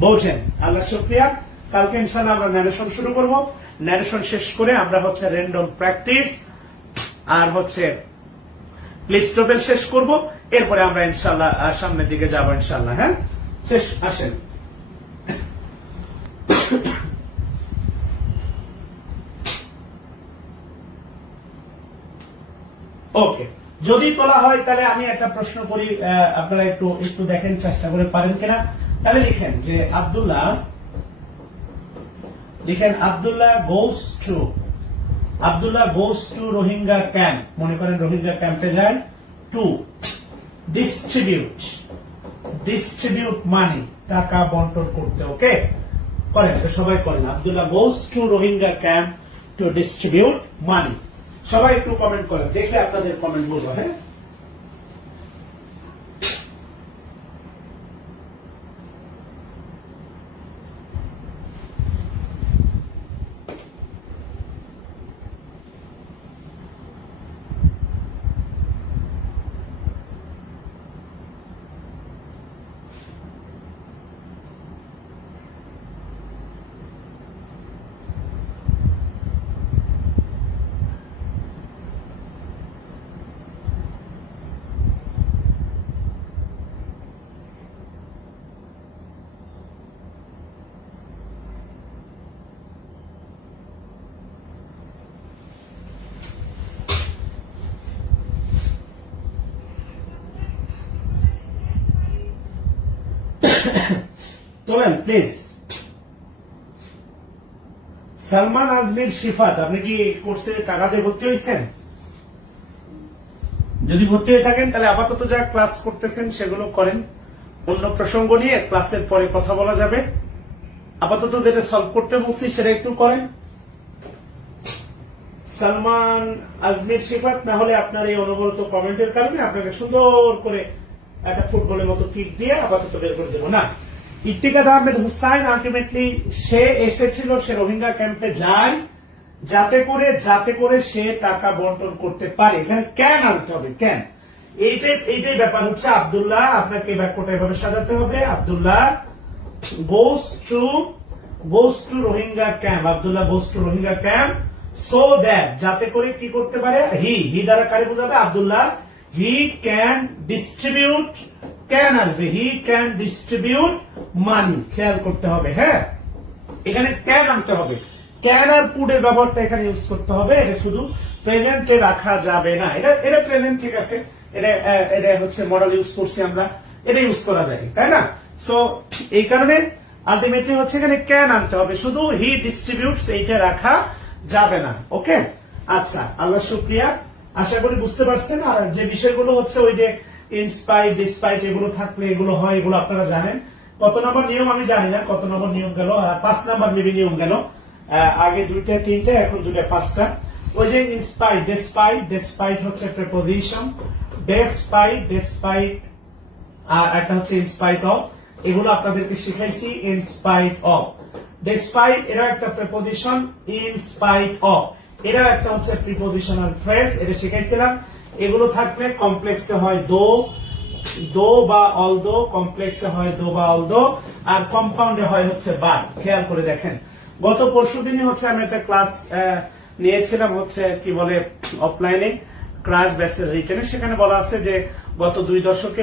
বোঝেন। আল্লাহ শুকরিয়া। কালকে ইনশাআল্লাহ আমরা ন্যারেশন শুরু করব। ন্যারেশন শেষ করে আমরা হচ্ছে র্যান্ডম প্র্যাকটিস আর হচ্ছে ক্লিপস্টোবেল শেষ করব। এরপরে আমরা ইনশাআল্লাহ সামনের দিকে যাব ইনশাআল্লাহ। হ্যাঁ, শেষ আসেন। ওকে, যদি তোলা হয় তাহলে আমি একটা প্রশ্ন করি, আপনারা একটু দেখেন, চেষ্টা করে পারেন কিনা। তাহলে লিখেন যে Abdullah goes to Rohingya camp. মনে করেন রোহিঙ্গা ক্যাম্পে যায়, টু ডিস্ট্রিবিউট মানি, টাকা বন্টন করতে। ওকে, করেন, সবাই করেন। Abdullah goes to Rohingya camp to distribute money. সবাই একটু কমেন্ট করেন, দেখে আপনাদের কমেন্ট বলবো। হ্যাঁ, তোলেন প্লিজ। সালমান আজমির শিফাত, আপনি কি কোর্সে টাকা দিয়ে ভর্তি হয়েছেন? যদি ভর্তি হয়ে থাকেন তাহলে আপাতত যা ক্লাস করতেছেন সেগুলো করেন, অন্য প্রসঙ্গ নিয়ে ক্লাসের পরে কথা বলা যাবে। আপাতত যেটা সলভ করতে বলছি সেটা একটু করেন। সালমান আজমির শিফাত, না হলে আপনার এই অনবরত কমেন্টের কারণে আপনাকে সুন্দর করে একটা ফুটবলের মতো কিক দিয়ে আপাতত বের করে দেবো না। ইফতিকার আহমেদ হুসাইন, আলটিমেটলি সে এসেছিল, সে রোহিঙ্গা ক্যাম্পে যায় যাতে করে সে টাকা বন্টন করতে পারে। এখানে ক্যান আনতে হবে, ক্যান। এইটাই ব্যাপার হচ্ছে। আব্দুল্লাহ, আপনাকে বাক্যটা এভাবে সাজাতে হবে। Abdullah goes to Rohingya camp, Abdullah goes to Rohingya camp so that, যাতে করে কি করতে পারে, হি দ্বারা কারে বোঝাবে? Abdullah he can distribute, can আসবে, হি ক্যান ডিস্ট্রিবিউট মানি। খেয়াল করতে হবে। হ্যাঁ, এখানে ক্যান আনতে হবে। ক্যান আর কুডের ব্যবহারটা এখানে ইউজ করতে হবে। এটা শুধু প্রেজেন্টে রাখা যাবে না। এটা প্রেজেন্ট, ঠিক আছে, এটা হচ্ছে মডেল ইউজ করছি আমরা, এটা ইউজ করা যায়, তাই না? সো এই কারণে আলটিমেটলি হচ্ছে এখানে ক্যান আনতে হবে, শুধু হি ডিস্ট্রিবিউটস এইটা রাখা যাবে না। ওকে, আচ্ছা, আল্লাহ শুকরিয়া, আশা করি বুঝতে পারছেন। আর যে বিষয়গুলো হচ্ছে ওই যে ইনস্পাইট ডিসপাইট এগুলো থাকলে এগুলো হয়, এগুলো আপনারা জানেন। কত নম্বর নিয়ম আমি জানি না, কত নম্বর নিয়ম গেল, 5 নম্বর মেবি নিয়ম গেল। আগে 2টা 3টা, এখন 2টা 5টা। ওই যে ইনস্পাইট ডেসপাইট হচ্ছে প্রিপোজিশন, ডেসপাইট আর একটা হচ্ছে ইনস্পাইট অফ, এগুলো আপনাদেরকে শিখাইছি। ইনস্পাইট অফ, ডেসপাইট এরা একটা প্রিপোজিশন, ইনস্পাইট অফ এরা একটা হচ্ছে প্রিপোজিশনাল ফ্রেজ, এটা শিখাইছিলাম। এগুলো থাকলে কমপ্লেক্সে হয় দো বা অলদো, কমপ্লেক্সে হয় দো বা অলদো, আর কম্পাউন্ডে হয় হচ্ছে বাট। খেয়াল করে দেখেন, গত পরশুদিনই হচ্ছে আমি একটা ক্লাস নিয়েছিলাম হচ্ছে কি বলে অফলাইনে, ক্রাশ বেসিস রিটেনে। সেখানে বলা আছে যে গত 2 দশকে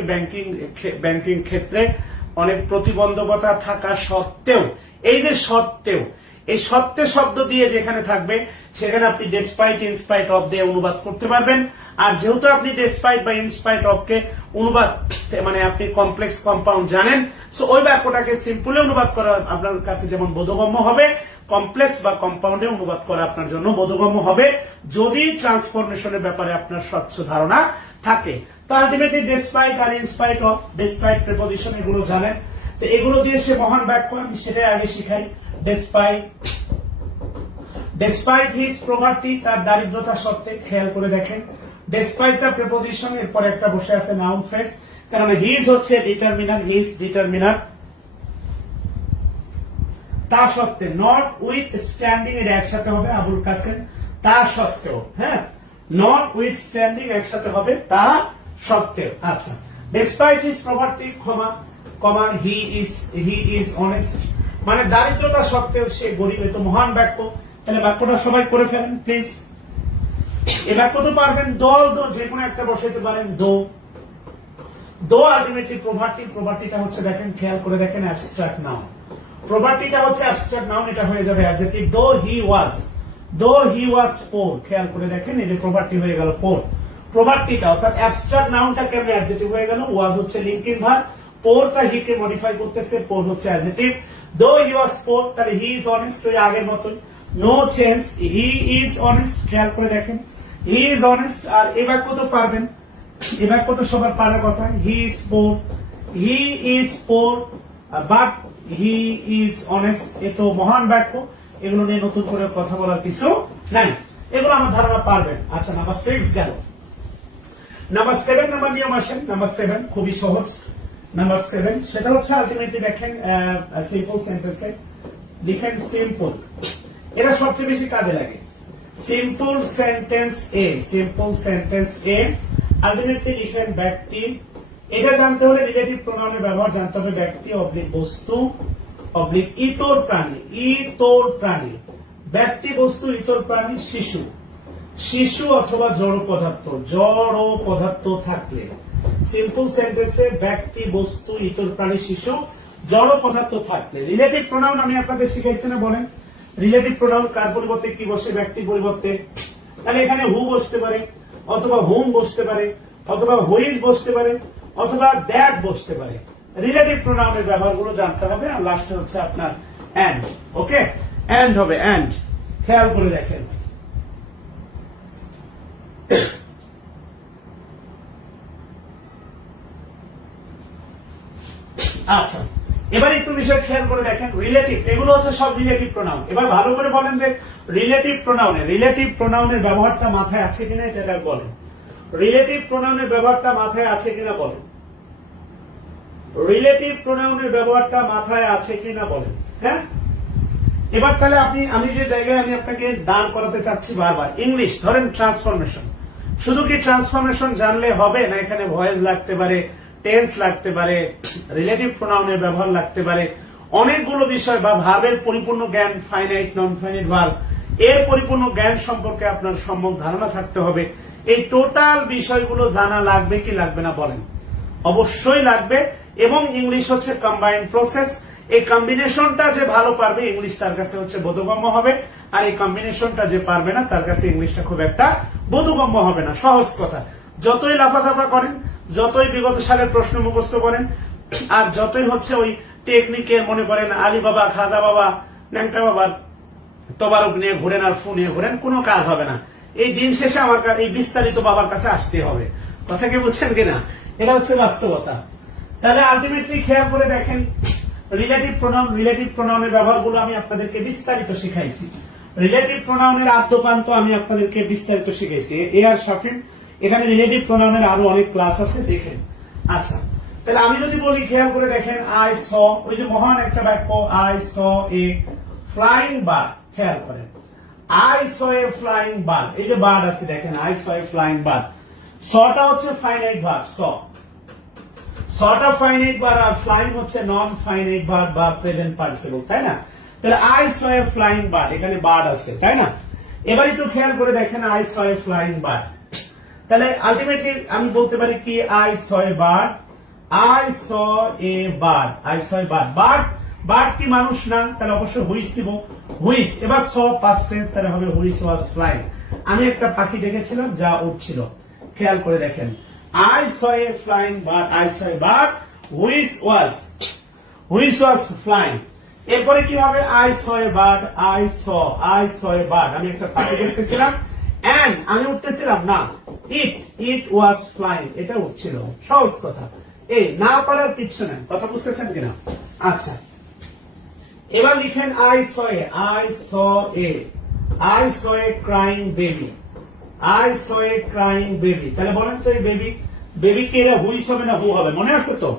ব্যাংকিং ক্ষেত্রে অনেক প্রতিবন্ধকতা থাকা সত্ত্বেও, এই যে সত্ত্বেও, এই সত্ত্বে শব্দ দিয়ে যেখানে থাকবে সেখানে আপনি ডেসপাইট ইনস্পাইট অফ দিয়ে অনুবাদ করতে পারবেন। আর যেহেতু আপনি ডেসপাইট বা ইনস্পাইট অফ কে অনুবাদ মানে আপনি কমপ্লেক্স কম্পাউন্ড জানেন, সো ওই বাক্যটাকে সিম্পলি অনুবাদ করা আপনার কাছে যেমন বোধগম্য হবে, কমপ্লেক্স বা কম্পাউন্ডে অনুবাদ করা আপনার জন্য বোধগম্য হবে, যদি ট্রান্সফরমেশনের ব্যাপারে আপনার স্বচ্ছ ধারণা থাকে। তো আলটিমেটলি ডেসপাইট আর ইনস্পাইট অফ, ডেসপাইট প্রিপোজিশন এগুলো জানেন। তো এগুলো দিয়ে সে মহান বাক্য, আমি সেটাই আগে শিখাই। ডেসপাইট হিজ প্রভার্টি, তার দারিদ্রতা সত্ত্বে। খেয়াল করে দেখেন, ডেসপাইটটা প্রিপোজিশন, এরপর একটা বসে আছে নাউন ফ্রেজ, কারণ হিজ হচ্ছে ডিটারমিনার, হিজ ডিটারমিনার। তা সত্ত্বে, নট উইথ স্ট্যান্ডিং, এটা একসাথে হবে, আবুল কাসেম, তা সত্ত্বেও। হ্যাঁ, নট উইথ স্ট্যান্ডিং একসাথে হবে, তা সত্ত্বেও। আচ্ছা, despite his poverty, comma he is honest, মানে দারিদ্রতা সত্ত্বেও সে গরিব। এ তো মহান বাক্য। তাহলে বাক্যটা সবাই করে ফেলেন প্লিজ। এই বাক্য তো পারবেন। দো যে কোনো একটা বসাইতে পারেন, দো আলটিমেটলি প্রভার্টিটা হচ্ছে, দেখেন খেয়াল করে দেখেন, অ্যাবস্ট্রাক্ট নাউন। প্রভার্টিটা হচ্ছে অ্যাবস্ট্রাক্ট নাউন, এটা হয়ে যাবে অ্যাডজেক্টিভ। দো হি ওয়াজ পোর, খেয়াল করে দেখেন, এই যে প্রভার্টি হয়ে গেল পোর। প্রভার্টিটা অর্থাৎ অ্যাবস্ট্রাক্ট নাউনটা কেমন অ্যাডজেক্টিভ হয়ে গেল, ওয়াজ হচ্ছে লিঙ্কিং ভার্ব, পোরটা হি কে মডিফাই করতেছে, পোর হচ্ছে অ্যাডজেক্টিভ। দো হি ওয়াজ পোর, তাহলে হি ইজ অনেস্ট, ওই আগের মতোই, no change, he is honest. খেয়াল করে দেখেন, হি ইজ অনেস্ট। আর এই বাক্য তো পারবেন, এই বাক্য তো সবার পারার কথা। He is poor but he is honest, এ তো মহান বাক্য। এগুলো নিয়ে নতুন করে কথা বলার কিছু নাই। এগুলো আমার ধারণা পারবেন। আচ্ছা, নাম্বার 6 গেল। নাম্বার 7 নাম্বার নিয়ম আসেন। নাম্বার 7 খুবই সহজ। নাম্বার 7 সেটা হচ্ছে আলটিমেটলি দেখেন সিম্পল সেন্টেন্সে লিখেন সিম্পল। এটা সবচেয়ে বেশি কাজে লাগে। সিম্পল সেন্টেন্স এ, সিম্পল সেন্টেন্স এ আলটিমেটলি লিখেন ব্যক্তি। এটা জানতে হলে রিলেটিভ প্রোনাউনের ব্যবহার জানতে হবে। ব্যক্তি অবলিক বস্তু অবলিক ইতর প্রাণী, ইতর প্রাণী, ব্যক্তি বস্তু ইতর প্রাণী, শিশু, শিশু অথবা জড় পদার্থ, জড় পদার্থ থাকলে সিম্পল সেন্টেন্সে ব্যক্তি বস্তু ইতর প্রাণী শিশু জড় পদার্থ থাকলে রিলেটিভ প্রোনাউন আমি আপনাদের শিখাইছি না, বলেন রিলেটিভ প্রোনাউন কার পরিবর্তে কি বসে? ব্যক্তির পরিবর্তে। তাহলে এখানে হু বসতে পারে, অথবা হুম বসতে পারে, অথবা হুইজ বসতে পারে, অথবা দ্যাট বসতে পারে। রিলেটিভ প্রোনাউনের ব্যবহারগুলো জানতে হবে। আর লাস্টে হচ্ছে আপনার এন্ড। ওকে, এন্ড হবে, এন্ড। খেয়াল করে দেখেন। আচ্ছা, এবার একটু বিষয় খেয়াল করে দেখেন। রিলেটিভ, এগুলো হচ্ছে সব রিলেটিভ প্রোনাউন। এবার ভালো করে বলেন যে রিলেটিভ প্রোনাউনের ব্যবহারটা মাথায় আছে কিনা, এটা বলেন। রিলেটিভ প্রোনাউনের ব্যবহারটা মাথায় আছে কিনা বলেন। রিলেটিভ প্রোনাউনের ব্যবহারটা মাথায় আছে কিনা বলেন। হ্যাঁ, এবার তাহলে আমি যে জায়গায় আমি আপনাকে দাঁড় করাতে চাচ্ছি বারবার, ইংলিশ ধরেন ট্রান্সফরমেশন। শুধু কি ট্রান্সফরমেশন জানলে হবে না? এখানে ভয়েস লাগতে পারে, টেন্স লাগতে পারে, রিলেটিভ প্রোনাউনের ব্যবহার লাগতে পারে, অনেকগুলো বিষয়, বা ভার্বের পরিপূর্ণ জ্ঞান, ফাইনাইট নন ফাইনাইট ভার্ব, এর পরিপূর্ণ জ্ঞান সম্পর্কে আপনার সম্যক ধারণা থাকতে হবে। এই টোটাল বিষয়গুলো জানা লাগবে কি লাগবে না বলেন? অবশ্যই লাগবে। এবং ইংলিশ হচ্ছে কম্বাইন্ড প্রসেস। এই কম্বিনেশনটা যে ভালো পারবে ইংলিশ তার কাছে হচ্ছে বোধগম্য হবে, আর এই কম্বিনেশনটা যে পারবে না তার কাছে ইংলিশটা খুব একটা বোধগম্য হবে না। সহজ কথা, যতই লাফাদাফা করেন, যতই বিগত সালের প্রশ্ন মুখস্থ করেন, আর যতই হচ্ছে ওই টেকনিকের মনে করেন আলী বাবা, খাদা বাবা, ন্যাংটা বাবার তবারক নিয়ে ঘুরেন আর ফু নিয়ে ঘুরেন, কোনো কাজ হবে না। এই দিন শেষে আমার এই বিস্তারিত বাবার কাছে আসতে হবে। কথা কি বুঝছেন কিনা? এটা হচ্ছে বাস্তবতা। তাহলে আলটিমেটলি খেয়াল করে দেখেন, রিলেটিভ প্রোনাউনের ব্যবহারগুলো আমি আপনাদেরকে বিস্তারিত শিখাইছি। রিলেটিভ প্রোনাউনের আদ্যপান্ত আমি আপনাদেরকে বিস্তারিত শিখাইছি। এ আর শাফিন, এখানে রিলেটিভ প্রোনাউনের আরো অনেক ক্লাস আছে, দেখেন। আচ্ছা, তাহলে আমি যদি বলি, খেয়াল করে দেখেন, আই স, ওই যে মহান একটা বাক্য, I saw a flying bird. খেয়াল করেন, I saw a flying bird, এই যে বার্ড আছে দেখেন, I saw a flying bird. সটা হচ্ছে ফাইনাইট ভার্ব, সটা ফাইনাইট ভার্ব, আর ফ্লাইং হচ্ছে নন ফাইনাইট ভার্ব বা প্রেজেন্ট পার্টিসিপল, তাই না? তাহলে I saw a flying bird, এখানে বার্ড আছে, তাই না? এবার একটু খেয়াল করে দেখেন, I saw a flying bird. তাহলে আলটিমেটলি আমি বলতে পারি কি, I saw a bird, I saw a bird, I saw a bird. Bird কি মানুষ না? তাহলে অবশ্যই হুইস দিব, হুইস। এবার স পাস্ট টেন্স, তাহলে হবে হুইস ওয়াজ ফ্লাইং। আমি একটা পাখি দেখেছিলাম যা উড়ছিল। খেয়াল করে দেখেন, I saw a flying bird, I saw a bird which was flying. এরপরে কি হবে? I saw a bird, I saw a bird, আমি একটা পাখি দেখতেছিলাম, and আমি উঠতেছিলাম না, it was flying, এটা উঠছিল। সহজ কথা, এই না পারার কিচ্ছু নাই। কথা বুঝতেছেন কিনা? আচ্ছা, এবার লিখেন I saw a crying baby, I saw a crying baby। তাহলে বলেন তো, এই বেবি কি এরা হুইস হবে না হু হবে? মনে আছে তো?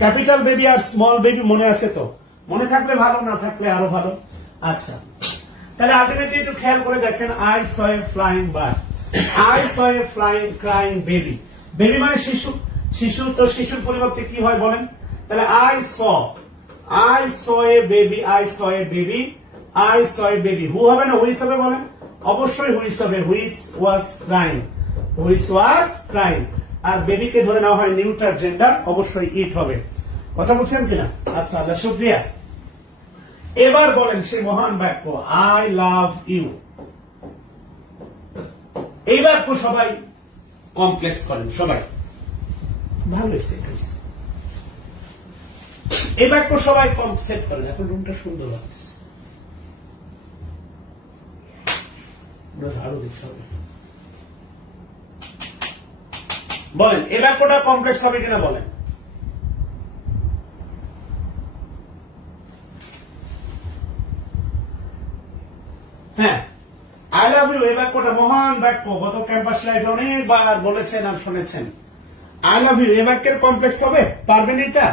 ক্যাপিটাল বেবি আর স্মল বেবি মনে আছে তো? মনে থাকলে ভালো, না থাকলে আরো ভালো। আচ্ছা, তাহলে আলটিমেটলি একটু খেয়াল করে দেখেন, I saw a flying bird, I saw a crying baby। Baby মানে শিশু, শিশু তো শিশুর পরিবর্তে কি হয় বলেন? তাহলে I saw a baby, I saw a baby, হু হবে না হুইস হবে বলেন? অবশ্যই হুইস হবে, হুইস ওয়াজ ক্রাইং। আর বেবিকে ধরে নেওয়া হয় নিউট্রাল জেন্ডার, অবশ্যই ইট হবে। কথা বলছেন কিনা? আচ্ছা, আল্লাহ শুকরিয়া। এবার বলেন সেই মহান বাক্য, আই লাভ ইউ। এই বাক্য সবাই কমপ্লেক্স করেন, সবাই ভালো হয়েছে। এই বাক্য সবাই কমপ্লেক্স করেন। এখন রুমটা সুন্দর লাগতেছে, আরো দেখতে হবে। বলেন এই বাক্যটা কমপ্লেক্স হবে কিনা বলেন? হ্যাঁ, আই আই লাভ ইউ এই বাক্যটা মহান বাক্য, গত ক্যাম্পাস লাইফে অনেকবার বলেছেন আর শুনেছেন। আই লাভ ইউ এই বাক্যের কমপ্লেক্স হবে? পারবেন এটা?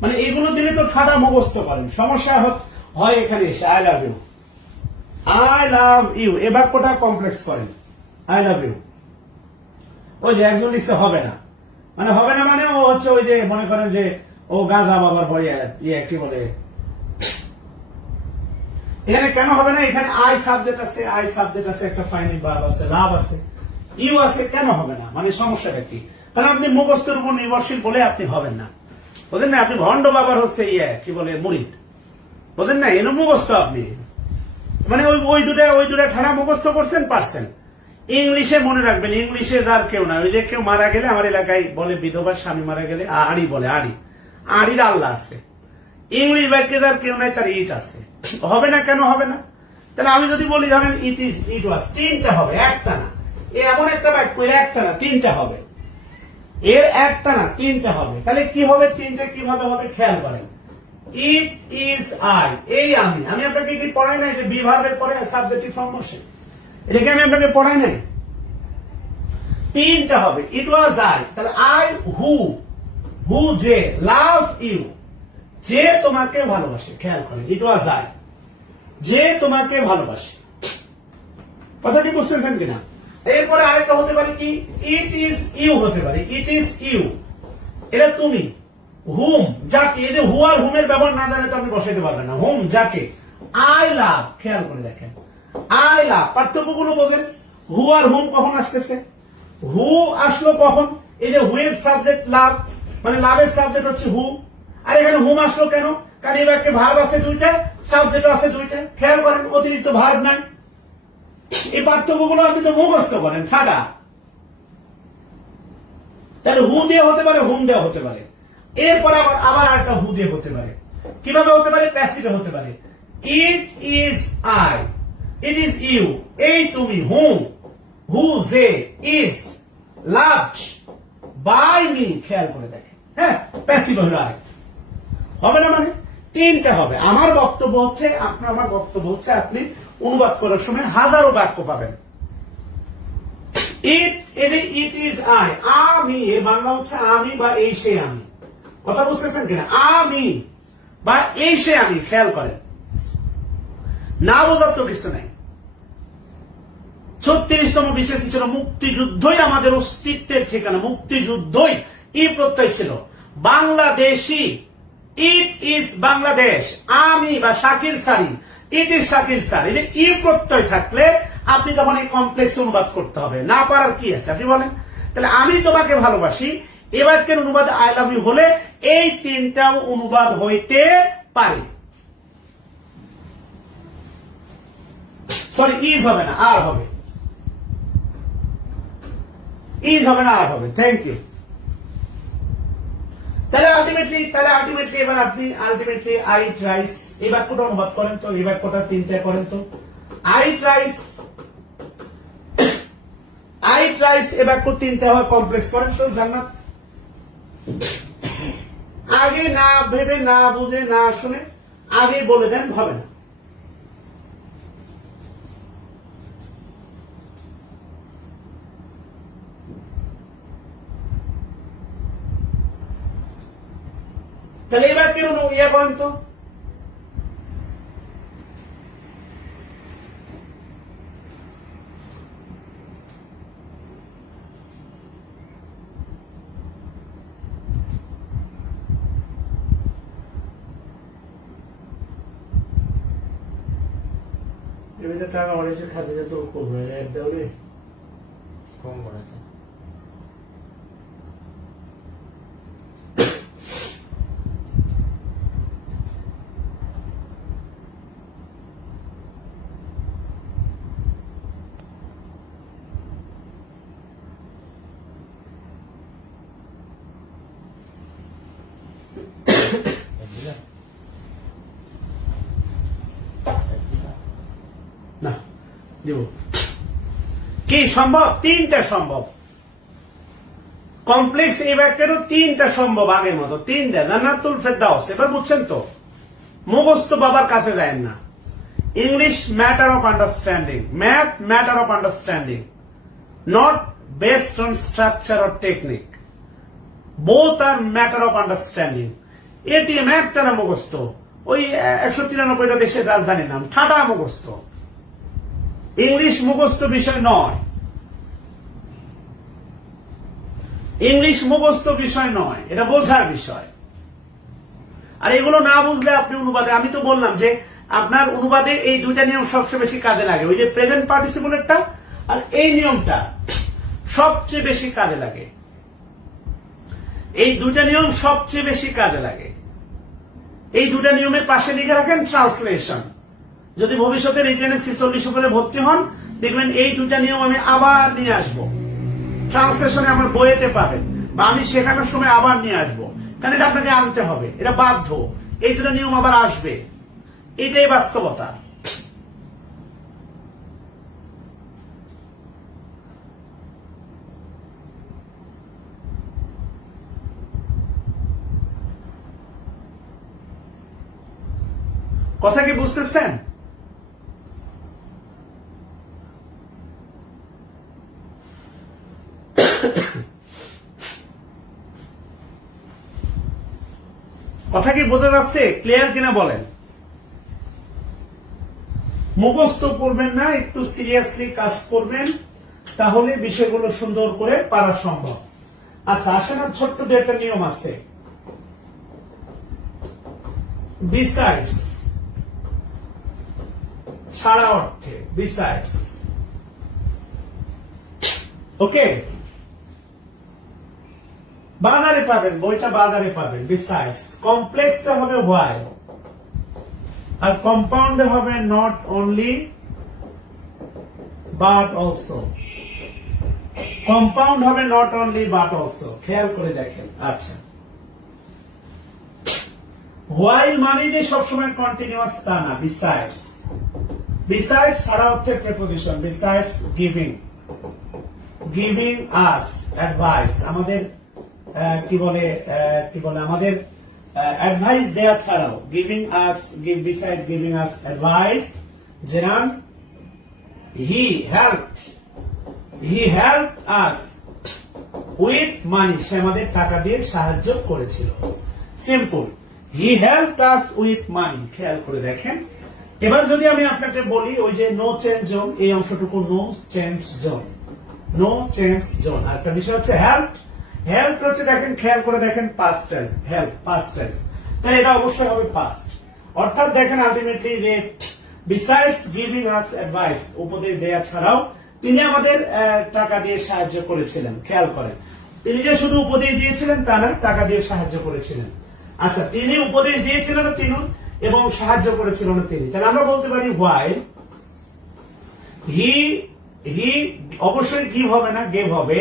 মানে এগুলো দিলে তো ঠাডা মুখস্থ করেন, সমস্যা হয় এখানে এসে। I love you, I love you এই বাক্যটা কমপ্লেক্স করেন। আই লাভ ইউ, ওই যে একজন লিখছে হবে না, মানে হবে না মানে ও হচ্ছে ওই যে মনে করেন যে ও গাঁজা বাবার বই কি বলে, এখানে কেন হবে না? এখানে আই সাবজেক্ট আছে, আই সাবজেক্ট আছে, একটা ফাইনাল ভার্ব আছে, লাভ আছে, ইউ আছে, কেন হবে না? মানে সমস্যাটা কি? কারণ আপনি মুখস্থের উপর নির্ভরশীল বলে আপনি হবেন না, বুঝলেন না? আপনি ভণ্ড বাবার হচ্ছে কি বলে মুরিদ, বুঝলেন না? এনে মুখস্থ আপনি মানে ওই দুটা ঠাড়া মুখস্থ করছেন, পারছেন। ইংলিশে মনে রাখবেন, ইংলিশে আর কেউ না, ওই যে কেউ মারা গেলে আমার এলাকায় বলে বিধবার স্বামী মারা গেলে আড়ি বলে, আড়ির আল্লাহ আছে। ইংলিশ বাক্যে তার কেউ নাই, তার ইট আছে। হবে না, কেন হবে না? তাহলে আমি যদি বলি ধরেন ইট ইজ, ইট ওয়াজ, তিনটা হবে, একটা না। এমন একটা বাক্য একটা না তিনটা হবে, এর একটা না তিনটা হবে। তাহলে কি হবে? তিনটা কিভাবে হবে খেয়াল করেন। ইট ইজ আই, এই আমি আপনাকে কি পড়াই নাই যে বি ভার্বের পরে সাবজেক্টিভ ফর্ম বসে? এটাকে আমি আপনাকে পড়াই নাই? তিনটা হবে। ইট ওয়াজ আই, তাহলে আই হু যে, লাভ ইউ যে তোমাকে ভালোবাসে। খেয়াল করেন, ইট ওয়াজ আই যে তোমাকে ভালোবাসে। কথা কি বুঝতেছেন কিনা? এরপরে আরেকটা হতে পারে কি, ইট ইজ ইউ হতে পারে। ইট ইজ ইউ, এটা তুমি। হুম যাকে, এই যে হু আর হুমের ব্যবহার না জানে তো আপনি বসাইতে পারবেন না। হুম যাকে। আই লাভ, খেয়াল করে দেখেন, আই লাভ পার্থক্যগুলো বোঝেন। হু আর হুম কখন আসতেছে? হু আসলো কখন? এই যে হু এর সাবজেক্ট লাভ, মানে লাভের সাবজেক্ট হচ্ছে হু। আর এখানে হুম আসলো কেন? কারণ এই বাক্যে ভার্ব আছে দুইটা, সাবজেক্ট আছে দুইটা। খেয়াল করেন, অতিরিক্ত ভার্ব নাই। এই পার্থক্যগুলো আপনি তো মুখস্থ করেন ঠাডা। তাহলে হু দিয়ে হতে পারে, হুম দিয়ে হতে পারে। এরপর আবার একটা হু দিয়ে হতে পারে। কিভাবে হতে পারে? প্যাসিভে হতে পারে। It is I, it is you এই তুমি, হুম হু যে, ইজ লাভড বাই মি। খেয়াল করে দেখেন, হ্যাঁ প্যাসিভ হলো আই। হবে না মানে? তিনটা হবে। আমার বক্তব্য হচ্ছে, আমার বক্তব্য হচ্ছে আপনি অনুবাদ করার সময় হাজারো বাক্য পাবেন। ইট ইজ আই, আমি, এর বাংলা হচ্ছে আমি বা এই সে আমি। কথা বুঝতেছেন কিনা? আমি বা এই সে আমি। খেয়াল করেন, না বোঝার তো কিছু নাই। 36তম বিশেষ ছিল মুক্তিযুদ্ধই আমাদের অস্তিত্বের ঠিকানা। মুক্তিযুদ্ধই ই প্রত্যয় ছিল। Bangladeshi, it is Bangladesh. আমি বা শাকিল সারি, ইট ইজ শাকিল স্যার। এই যে ই প্রত্যয় থাকলে আপনি তখন এই কমপ্লেক্স অনুবাদ করতে হবে। না পারার কি আছে আপনি বলেন? তাহলে আমি তোমাকে ভালোবাসি এবার কেন অনুবাদ আই লাভ ইউ হলে এই তিনটাও অনুবাদ হইতে পারে। সরি, ইজ হবে না, আর হবে। ইজ হবে না, আর হবে। Thank you. তাহলে আলটিমেটলি এবার আপনি আই ট্রাইস এই বাক্যটা অনুবাদ করেন তো, এই বাক্যটা তিনটা করেন তো। আই ট্রাইস এ বাক্য তিনটা হয়, কমপ্লেক্স করেন তো। জান্নাত আগে না ভেবে, না বুঝে, না শুনে আগে বলে দেন, হবে না। তাহলে এবার কেন ইয়ে করেন তো। এবারে টাকা অনেকে খাতে যেত করবে দেওয়ালে কম করেছে। না দিব কি সম্ভব? তিনটা সম্ভব। কমপ্লেক্স এই বাক্যেরও তিনটা সম্ভব, আগের মতো তিনটা। জান্নাতুল ফেরদাউস। এবার বুঝছেন তো? মুখস্থ বাবার কাছে যায় না। English matter of understanding, math matter of understanding, not based on structure or technique. Both are matter of understanding. ATM একটা না মুখস্থ, ওই 193টা দেশের রাজধানীর নাম ঠাটা মুখস্থ। ইংলিশ মুখস্থ বিষয় নয়, ইংলিশ মুখস্থ বিষয় নয়, এটা বোঝার বিষয়। আর এগুলো না বুঝলে আপনি অনুবাদে, আমি তো বললাম যে আপনার অনুবাদে এই দুইটা নিয়ম সবচেয়ে বেশি কাজে লাগে, ওই যে প্রেজেন্ট পার্টিসিপেলটা আর এই নিয়মটা সবচেয়ে বেশি কাজে লাগে। এই দুইটা নিয়ম সবচেয়ে বেশি কাজে লাগে। এই দুটা নিয়মের পাশে লিখে রাখেন ট্রান্সলেশন। যদি ভবিষ্যতে রিটেনে 46 উপরে ভর্তি হন, দেখবেন এই দুটা নিয়ম আমি আবার নিয়ে আসবো, ট্রান্সলেশনে আমার বইয়েতে পাবেন, বা আমি শেখানোর সময় আবার নিয়ে আসবো, কারণ এটা আপনাকে আনতে হবে, এটা বাধ্য। এই দুটো নিয়ম আবার আসবে, এটাই বাস্তবতা। কথা কি বুঝতেছেন? কথা কি বোঝা যাচ্ছে? ক্লিয়ার কিনা বলেন। মুখস্থ করবেন না, একটু সিরিয়াসলি কাজ করবেন, তাহলে বিষয়গুলো সুন্দর করে পারা সম্ভব। আচ্ছা আসেন, আর ছোট্ট দু একটা নিয়ম আছে। বিসাইডস ছাড়া অর্থে, বিসাইডস, ওকে, বাজারে পাবেন, বইটা বাজারে পাবেন। বিসাইডস কমপ্লেক্সে হবে হোয়াইল, আর কম্পাউন্ডে হবে not only but also. Compound হবে নট অনলি বাট অলসো, খেয়াল করে দেখেন। আচ্ছা, হোয়াইল মানে যে সবসময় কন্টিনিউয়াস তা না। বিসাইডস, বিসাইডস ছাড়া অর্থে preposition. Besides giving, giving us advice, আমাদের কি বলে আমাদের অ্যাডভাইস দেওয়া ছাড়াও, giving us, give, beside giving us advice, জেরান he helped us with money, সে আমাদের টাকা দিয়ে সাহায্য করেছিল। Simple, he helped us with money. খেয়াল করে দেখেন। এবার যদি আমি আপনাকে বলি, ওই যে নো চেঞ্জ জোন, এই অংশটুকু no change zone, no change zone. আর একটা বিষয় হচ্ছে হেল্প, হেল্প হচ্ছে দেখেন, খেয়াল করে দেখেন, past tense, help past tense, তাই এটা অবশ্যই হবে পাস্ট। অর্থাৎ দেখেন আলটিমেটলি যে বিসাইডস গিভিং আস অ্যাডভাইস, উপদেশ দেয়া ছাড়াও তিনি আমাদের টাকা দিয়ে সাহায্য করেছিলেন। খেয়াল করেন, তিনি যে শুধু উপদেশ দিয়েছিলেন তা না, টাকা দিয়ে সাহায্য করেছিলেন। আচ্ছা, তিনি উপদেশ দিয়েছিলেন তিনি এবং সাহায্য করেছিলেন তিনি, তাহলে আমরা বলতে পারি হোয়াইল হি অবশ্যই গিভ হবে না, গেভ হবে,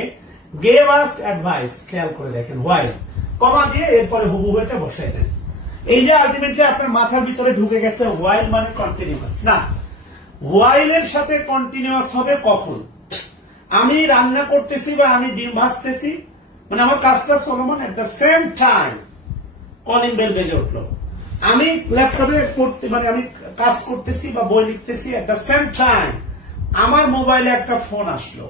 গেভ আস অ্যাডভাইস। খেয়াল করে দেখেন, হোয়াইল কমা দিয়ে এরপরে হুবহু এটা বসাই দেন। এই যে আলটিমেটলি আপনার মাথার ভিতরে ঢুকে গেছে হোয়াইল মানে কন্টিনিউয়াস না। হোয়াইলের সাথে কন্টিনিউয়াস হবে কখন? আমি রান্না করতেছি বা আমি ডিম ভাজতেছি, মানে আমার কাজটা চলমান, at the same time calling bell বেজে উঠলো। আমি ল্যাপটপে পড়তে, মানে আমি কাজ করতেছি বা বই লিখতেছি, এট দ্য সেম টাইম আমার মোবাইলে একটা ফোন আসলো।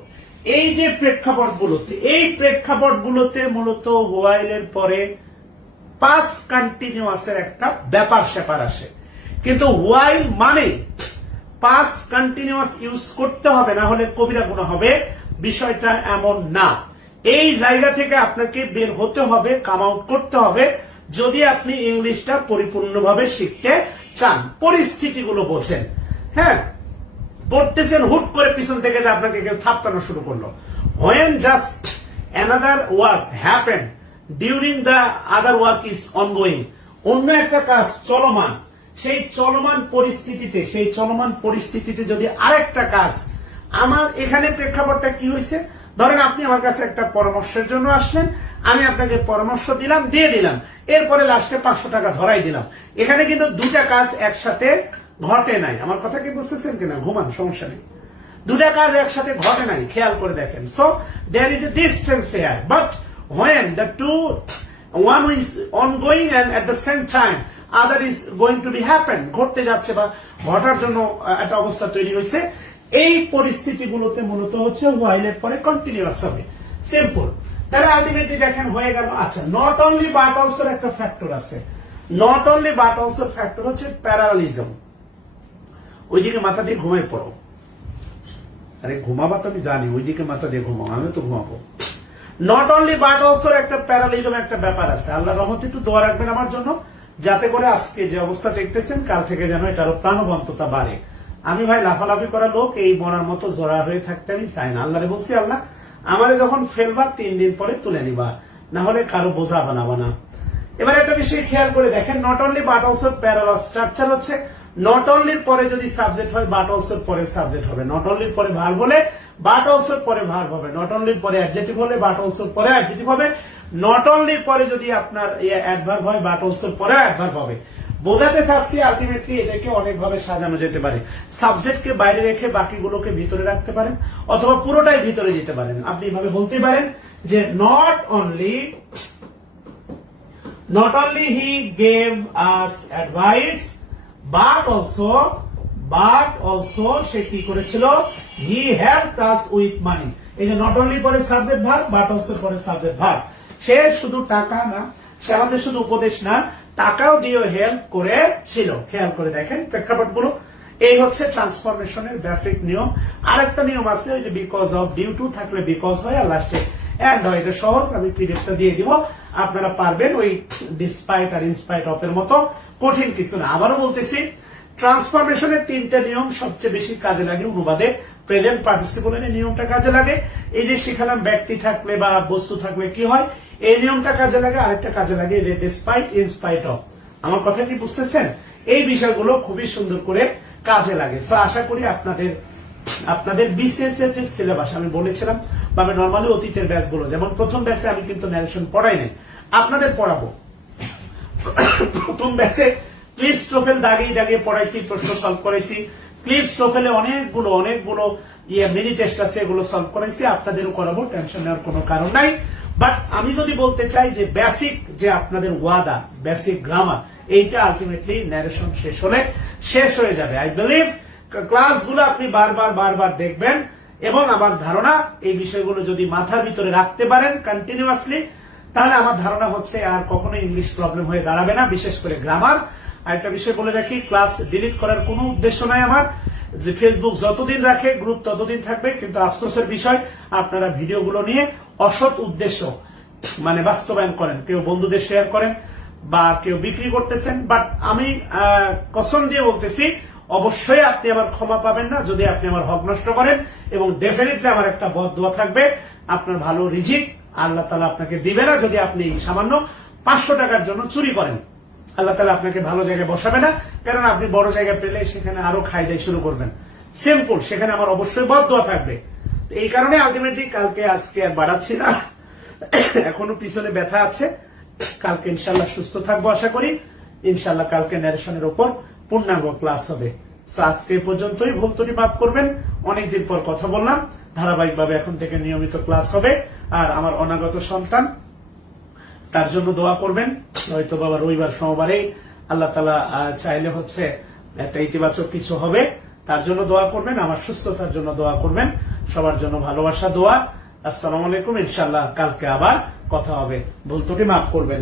এই যে প্রেক্ষাপটগুলোতে, এই প্রেক্ষাপটগুলোতে মূলত হোয়াইলের পরে পাস কন্টিনিউয়াসের একটা ব্যাপার স্যাপার আসে। কিন্তু হোয়াইল মানে পাস কন্টিনিউয়াস ইউজ করতে হবে, না হলে কবিরা গুনাহ হবে, বিষয়টা এমন না। এই জায়গা থেকে আপনাকে বের হতে হবে, কাম আউট করতে হবে, যদি আপনি ইংলিশটা পরিপূর্ণভাবে শিখতে চান। পরিস্থিতিগুলো বোঝেন। হ্যাঁ, পড়তেছেন, হুট করে পিছন থেকে যে আপনাকে কেউ থাপটানো শুরু করলো। when just another work happened during the other work is ongoing, অন্য একটা কাজ চলমান, সেই চলমান পরিস্থিতিতে যদি আরেকটা কাজ, আমার এখানে প্রেক্ষাপটটা কি হয়েছে, ধরেন আপনি আমার কাছে একটা পরামর্শের জন্য আসলেন, আমি আপনাকে পরামর্শ দিলাম, দিয়ে দিলাম, এরপরে লাস্টে 500 টাকা ধরাই দিলাম। এখানে কিন্তু দুটা কাজ একসাথে ঘটে নাই। আমার কথা কি বুঝতেছেন কিনা? ঘুমান, সমস্যা নেই, দুটা কাজ একসাথে ঘটে নাই, খেয়াল করে দেখেন। So there is a distance here, but when the two one is ongoing and at the same time other is going to be happen, ঘটতে যাচ্ছে বা ঘটার জন্য একটা অবস্থা তৈরি হয়েছে। এই পরিস্থিতিগুলোতে মূলত হচ্ছে while এর পরে কন্টিনিউয়াস হবে, সিম্পল। তাহলে আলটিমেটলি দেখেন হয়ে গেল। আচ্ছা, নট অনলি বাট অলসো একটা ফ্যাক্টর আছে, not only but also factor হচ্ছে প্যারালিজম। ওইদিকে মাথা দিয়ে ঘুমাই পড়ো, আরে ঘুমাবা তো আমি জানি, ওইদিকে মাথা দিয়ে ঘুমাও, আমি তো ঘুমাবো। নট অনলি বাট অলসো একটা প্যারালিজম একটা ব্যাপার আছে। আল্লাহ রহমতে একটু দোয়া রাখবেন আমার জন্য, যাতে করে আজকে যে অবস্থা দেখতেছেন কাল থেকে যেন এটা আরো প্রাণবন্ততা বাড়ে। আমি ভাই লাফালাফি করা লোক, এই মরার মতো জোড়া হয়ে থাকতে আমি চাই না। আল্লাহরে বলছি, আল্লাহ আমারে যখন ফেলবা 3 দিন পরে তুলে নিবা, না হলে কারো বোঝা বানাবা না। এবার একটা বিষয় খেয়াল করে দেখেন, not only but also parallel structure হচ্ছে নট অনলির পরে যদি সাবজেক্ট হয় বাট অলসোর পরে সাবজেক্ট হবে, নট অনলির পরে ভার্ব হলে বাট অলসোর পরে ভার্ব হবে, নট অনলির পরে অ্যাডজেক্টিভ হলে বাট অলসোর পরে অ্যাডজেক্টিভ হবে, নট অনলির পরে যদি আপনার অ্যাডভার্ব হয় বাট অলসোর পরে অ্যাডভার্ব হবে। বোঝাতে চাচ্ছি আলটিমেটলি এটাকে অনেকভাবে সাজানো যেতে পারে। সাবজেক্টকে বাইরে রেখে বাকিগুলোকে ভিতরে রাখতে পারেন, অথবা পুরোটাই ভিতরে যেতে পারেন। আপনি এভাবে বলতে পারেন যে not only he gave us advice but also সে কি করেছিল, he helped us with money. এই যে নট অনলি পরে সাবজেক্ট ভার্ব, বাট অলসো পরে সাবজেক্ট ভার্ব। সে শুধু টাকা না, সে আমাদের শুধু উপদেশ না, টাকাও দিয়ে হেল্প করেছিল। খেয়াল করে দেখেন প্রেক্ষাপটগুলো। এই হচ্ছে ট্রান্সফরমেশনের বেসিক নিয়ম। আরেকটা নিয়ম আছে, ওই যে বিকজ অফ, ডিউ টু থাকলে বিকজ হয় আর লাস্টে এন্ড হয়। এটা সহজ, আমি পিডিএফটা দিয়ে দিব, আপনারা পারবেন। ওই ডিসপাইট আর ইনস্পাইট অফ এর মতো কঠিন কিছু না। আবারও বলতেছি, ট্রান্সফরমেশনের 3টা নিয়ম সবচেয়ে বেশি কাজে লাগে অনুবাদে। প্রেজেন্ট পার্টিসিপলের নিয়মটা কাজে লাগে। এই যে শিখালাম ব্যক্তি থাকলে বা বস্তু থাকলে কি হয়, এই নিয়মটা কাজে লাগে। আরেকটা কাজে লাগে ডিসপাইট ইনস্পাইট অফ। আমার কথা কি বুঝতেছেন? এই বিষয়গুলো খুবই সুন্দর করে কাজে লাগে। তো আশা করি আপনাদের বিসিএস এর যে সিলেবাস আমি বলেছিলাম, বা আমি নর্মালি অতীতের ব্যাচগুলো, যেমন প্রথম ব্যাচে আমি কিন্তু ন্যারেশন পড়াই নাই, আপনাদের পড়াবো। প্রথম ব্যাচে ক্লিপস টোফেল দাগিয়ে পড়াইছি, প্রশ্ন সলভ করাইছি। ক্লিপস টোফেলে অনেকগুলো মিনি টেস্ট আছে, এগুলো সলভ করাইছি। আপনাদেরও করাবো, টেনশন নেওয়ার কোনো কারণ নাই। বাট আমি যদি বলতে চাই যে বেসিক যে আপনাদের ওয়াদা, বেসিক গ্রামার, এইটা আলটিমেটলি ন্যারেশন শেষ হয়ে যাবে। আই বিলিভ ক্লাসগুলো আপনি বারবার দেখবেন, এবং আমার ধারণা এই বিষয়গুলো যদি মাথার ভিতরে রাখতে পারেন কন্টিনিউয়াসলি, তাহলে আমার ধারণা হচ্ছে আর কখনো ইংলিশ প্রবলেম হয়ে দাঁড়াবে না, বিশেষ করে গ্রামার। আর একটা বিষয় বলে রাখি, ক্লাস ডিলিট করার কোনো উদ্দেশ্য নাই আমার। যে ফেসবুক যতদিন রাখে গ্রুপ ততদিন থাকবে, কিন্তু আফসোসের বিষয় আপনারা ভিডিওগুলো নিয়ে অসৎ উদ্দেশ্য মানে বাস্তবায়ন করেন, কেউ বন্ধুদের শেয়ার করেন বা কেউ বিক্রি করতেছেন। বাট আমি কসম দিয়ে বলতেছি, অবশ্যই আপনি আমার ক্ষমা পাবেন না যদি আপনি আমার হক নষ্ট করেন, এবং ডেফিনেটলি আমার একটা বদদোয়া থাকবে, আপনার ভালো রিজিক আল্লাহ তাআলা আপনাকে দিবে না যদি আপনি সামান্য 500 টাকার জন্য চুরি করেন। আল্লাহ তাআলা আপনাকে ভালো জায়গায় বসাবে না, কারণ আপনি বড় জায়গা পেলে সেখানে আরো খাই শুরু করবেন। সিম্পল, সেখানে আমার অবশ্যই বদদোয়া থাকবে। এই কারণে আলটিমেটলি আজকে আর বাড়াচ্ছি না, এখনো পিছনে ব্যথা আছে। কালকে ইনশাল্লাহ সুস্থ থাকবো আশা করি। ইনশাল্লাহ কালকে ন্যারেশনের উপর পূর্ণাঙ্গ ক্লাস হবে। তো আজকে এই পর্যন্তই, ভুল ত্রুটি মাফ করবেন। অনেকদিন পর কথা বললাম, ধারাবাহিকভাবে এখন থেকে নিয়মিত ক্লাস হবে। আর আমার অনাগত সন্তান, তার জন্য দোয়া করবেন। হয়তো বাবা রবিবার সোমবারে আল্লাহ তাআলা চাইলে হচ্ছে একটা ইতিবাচক কিছু হবে, তার জন্য দোয়া করবেন। আমার সুস্থতার জন্য দোয়া করবেন। সবার জন্য ভালোবাসা, দোয়া। আসসালামু আলাইকুম। ইনশাআল্লাহ কালকে আবার কথা হবে, ভুল ত্রুটি মাফ করবেন।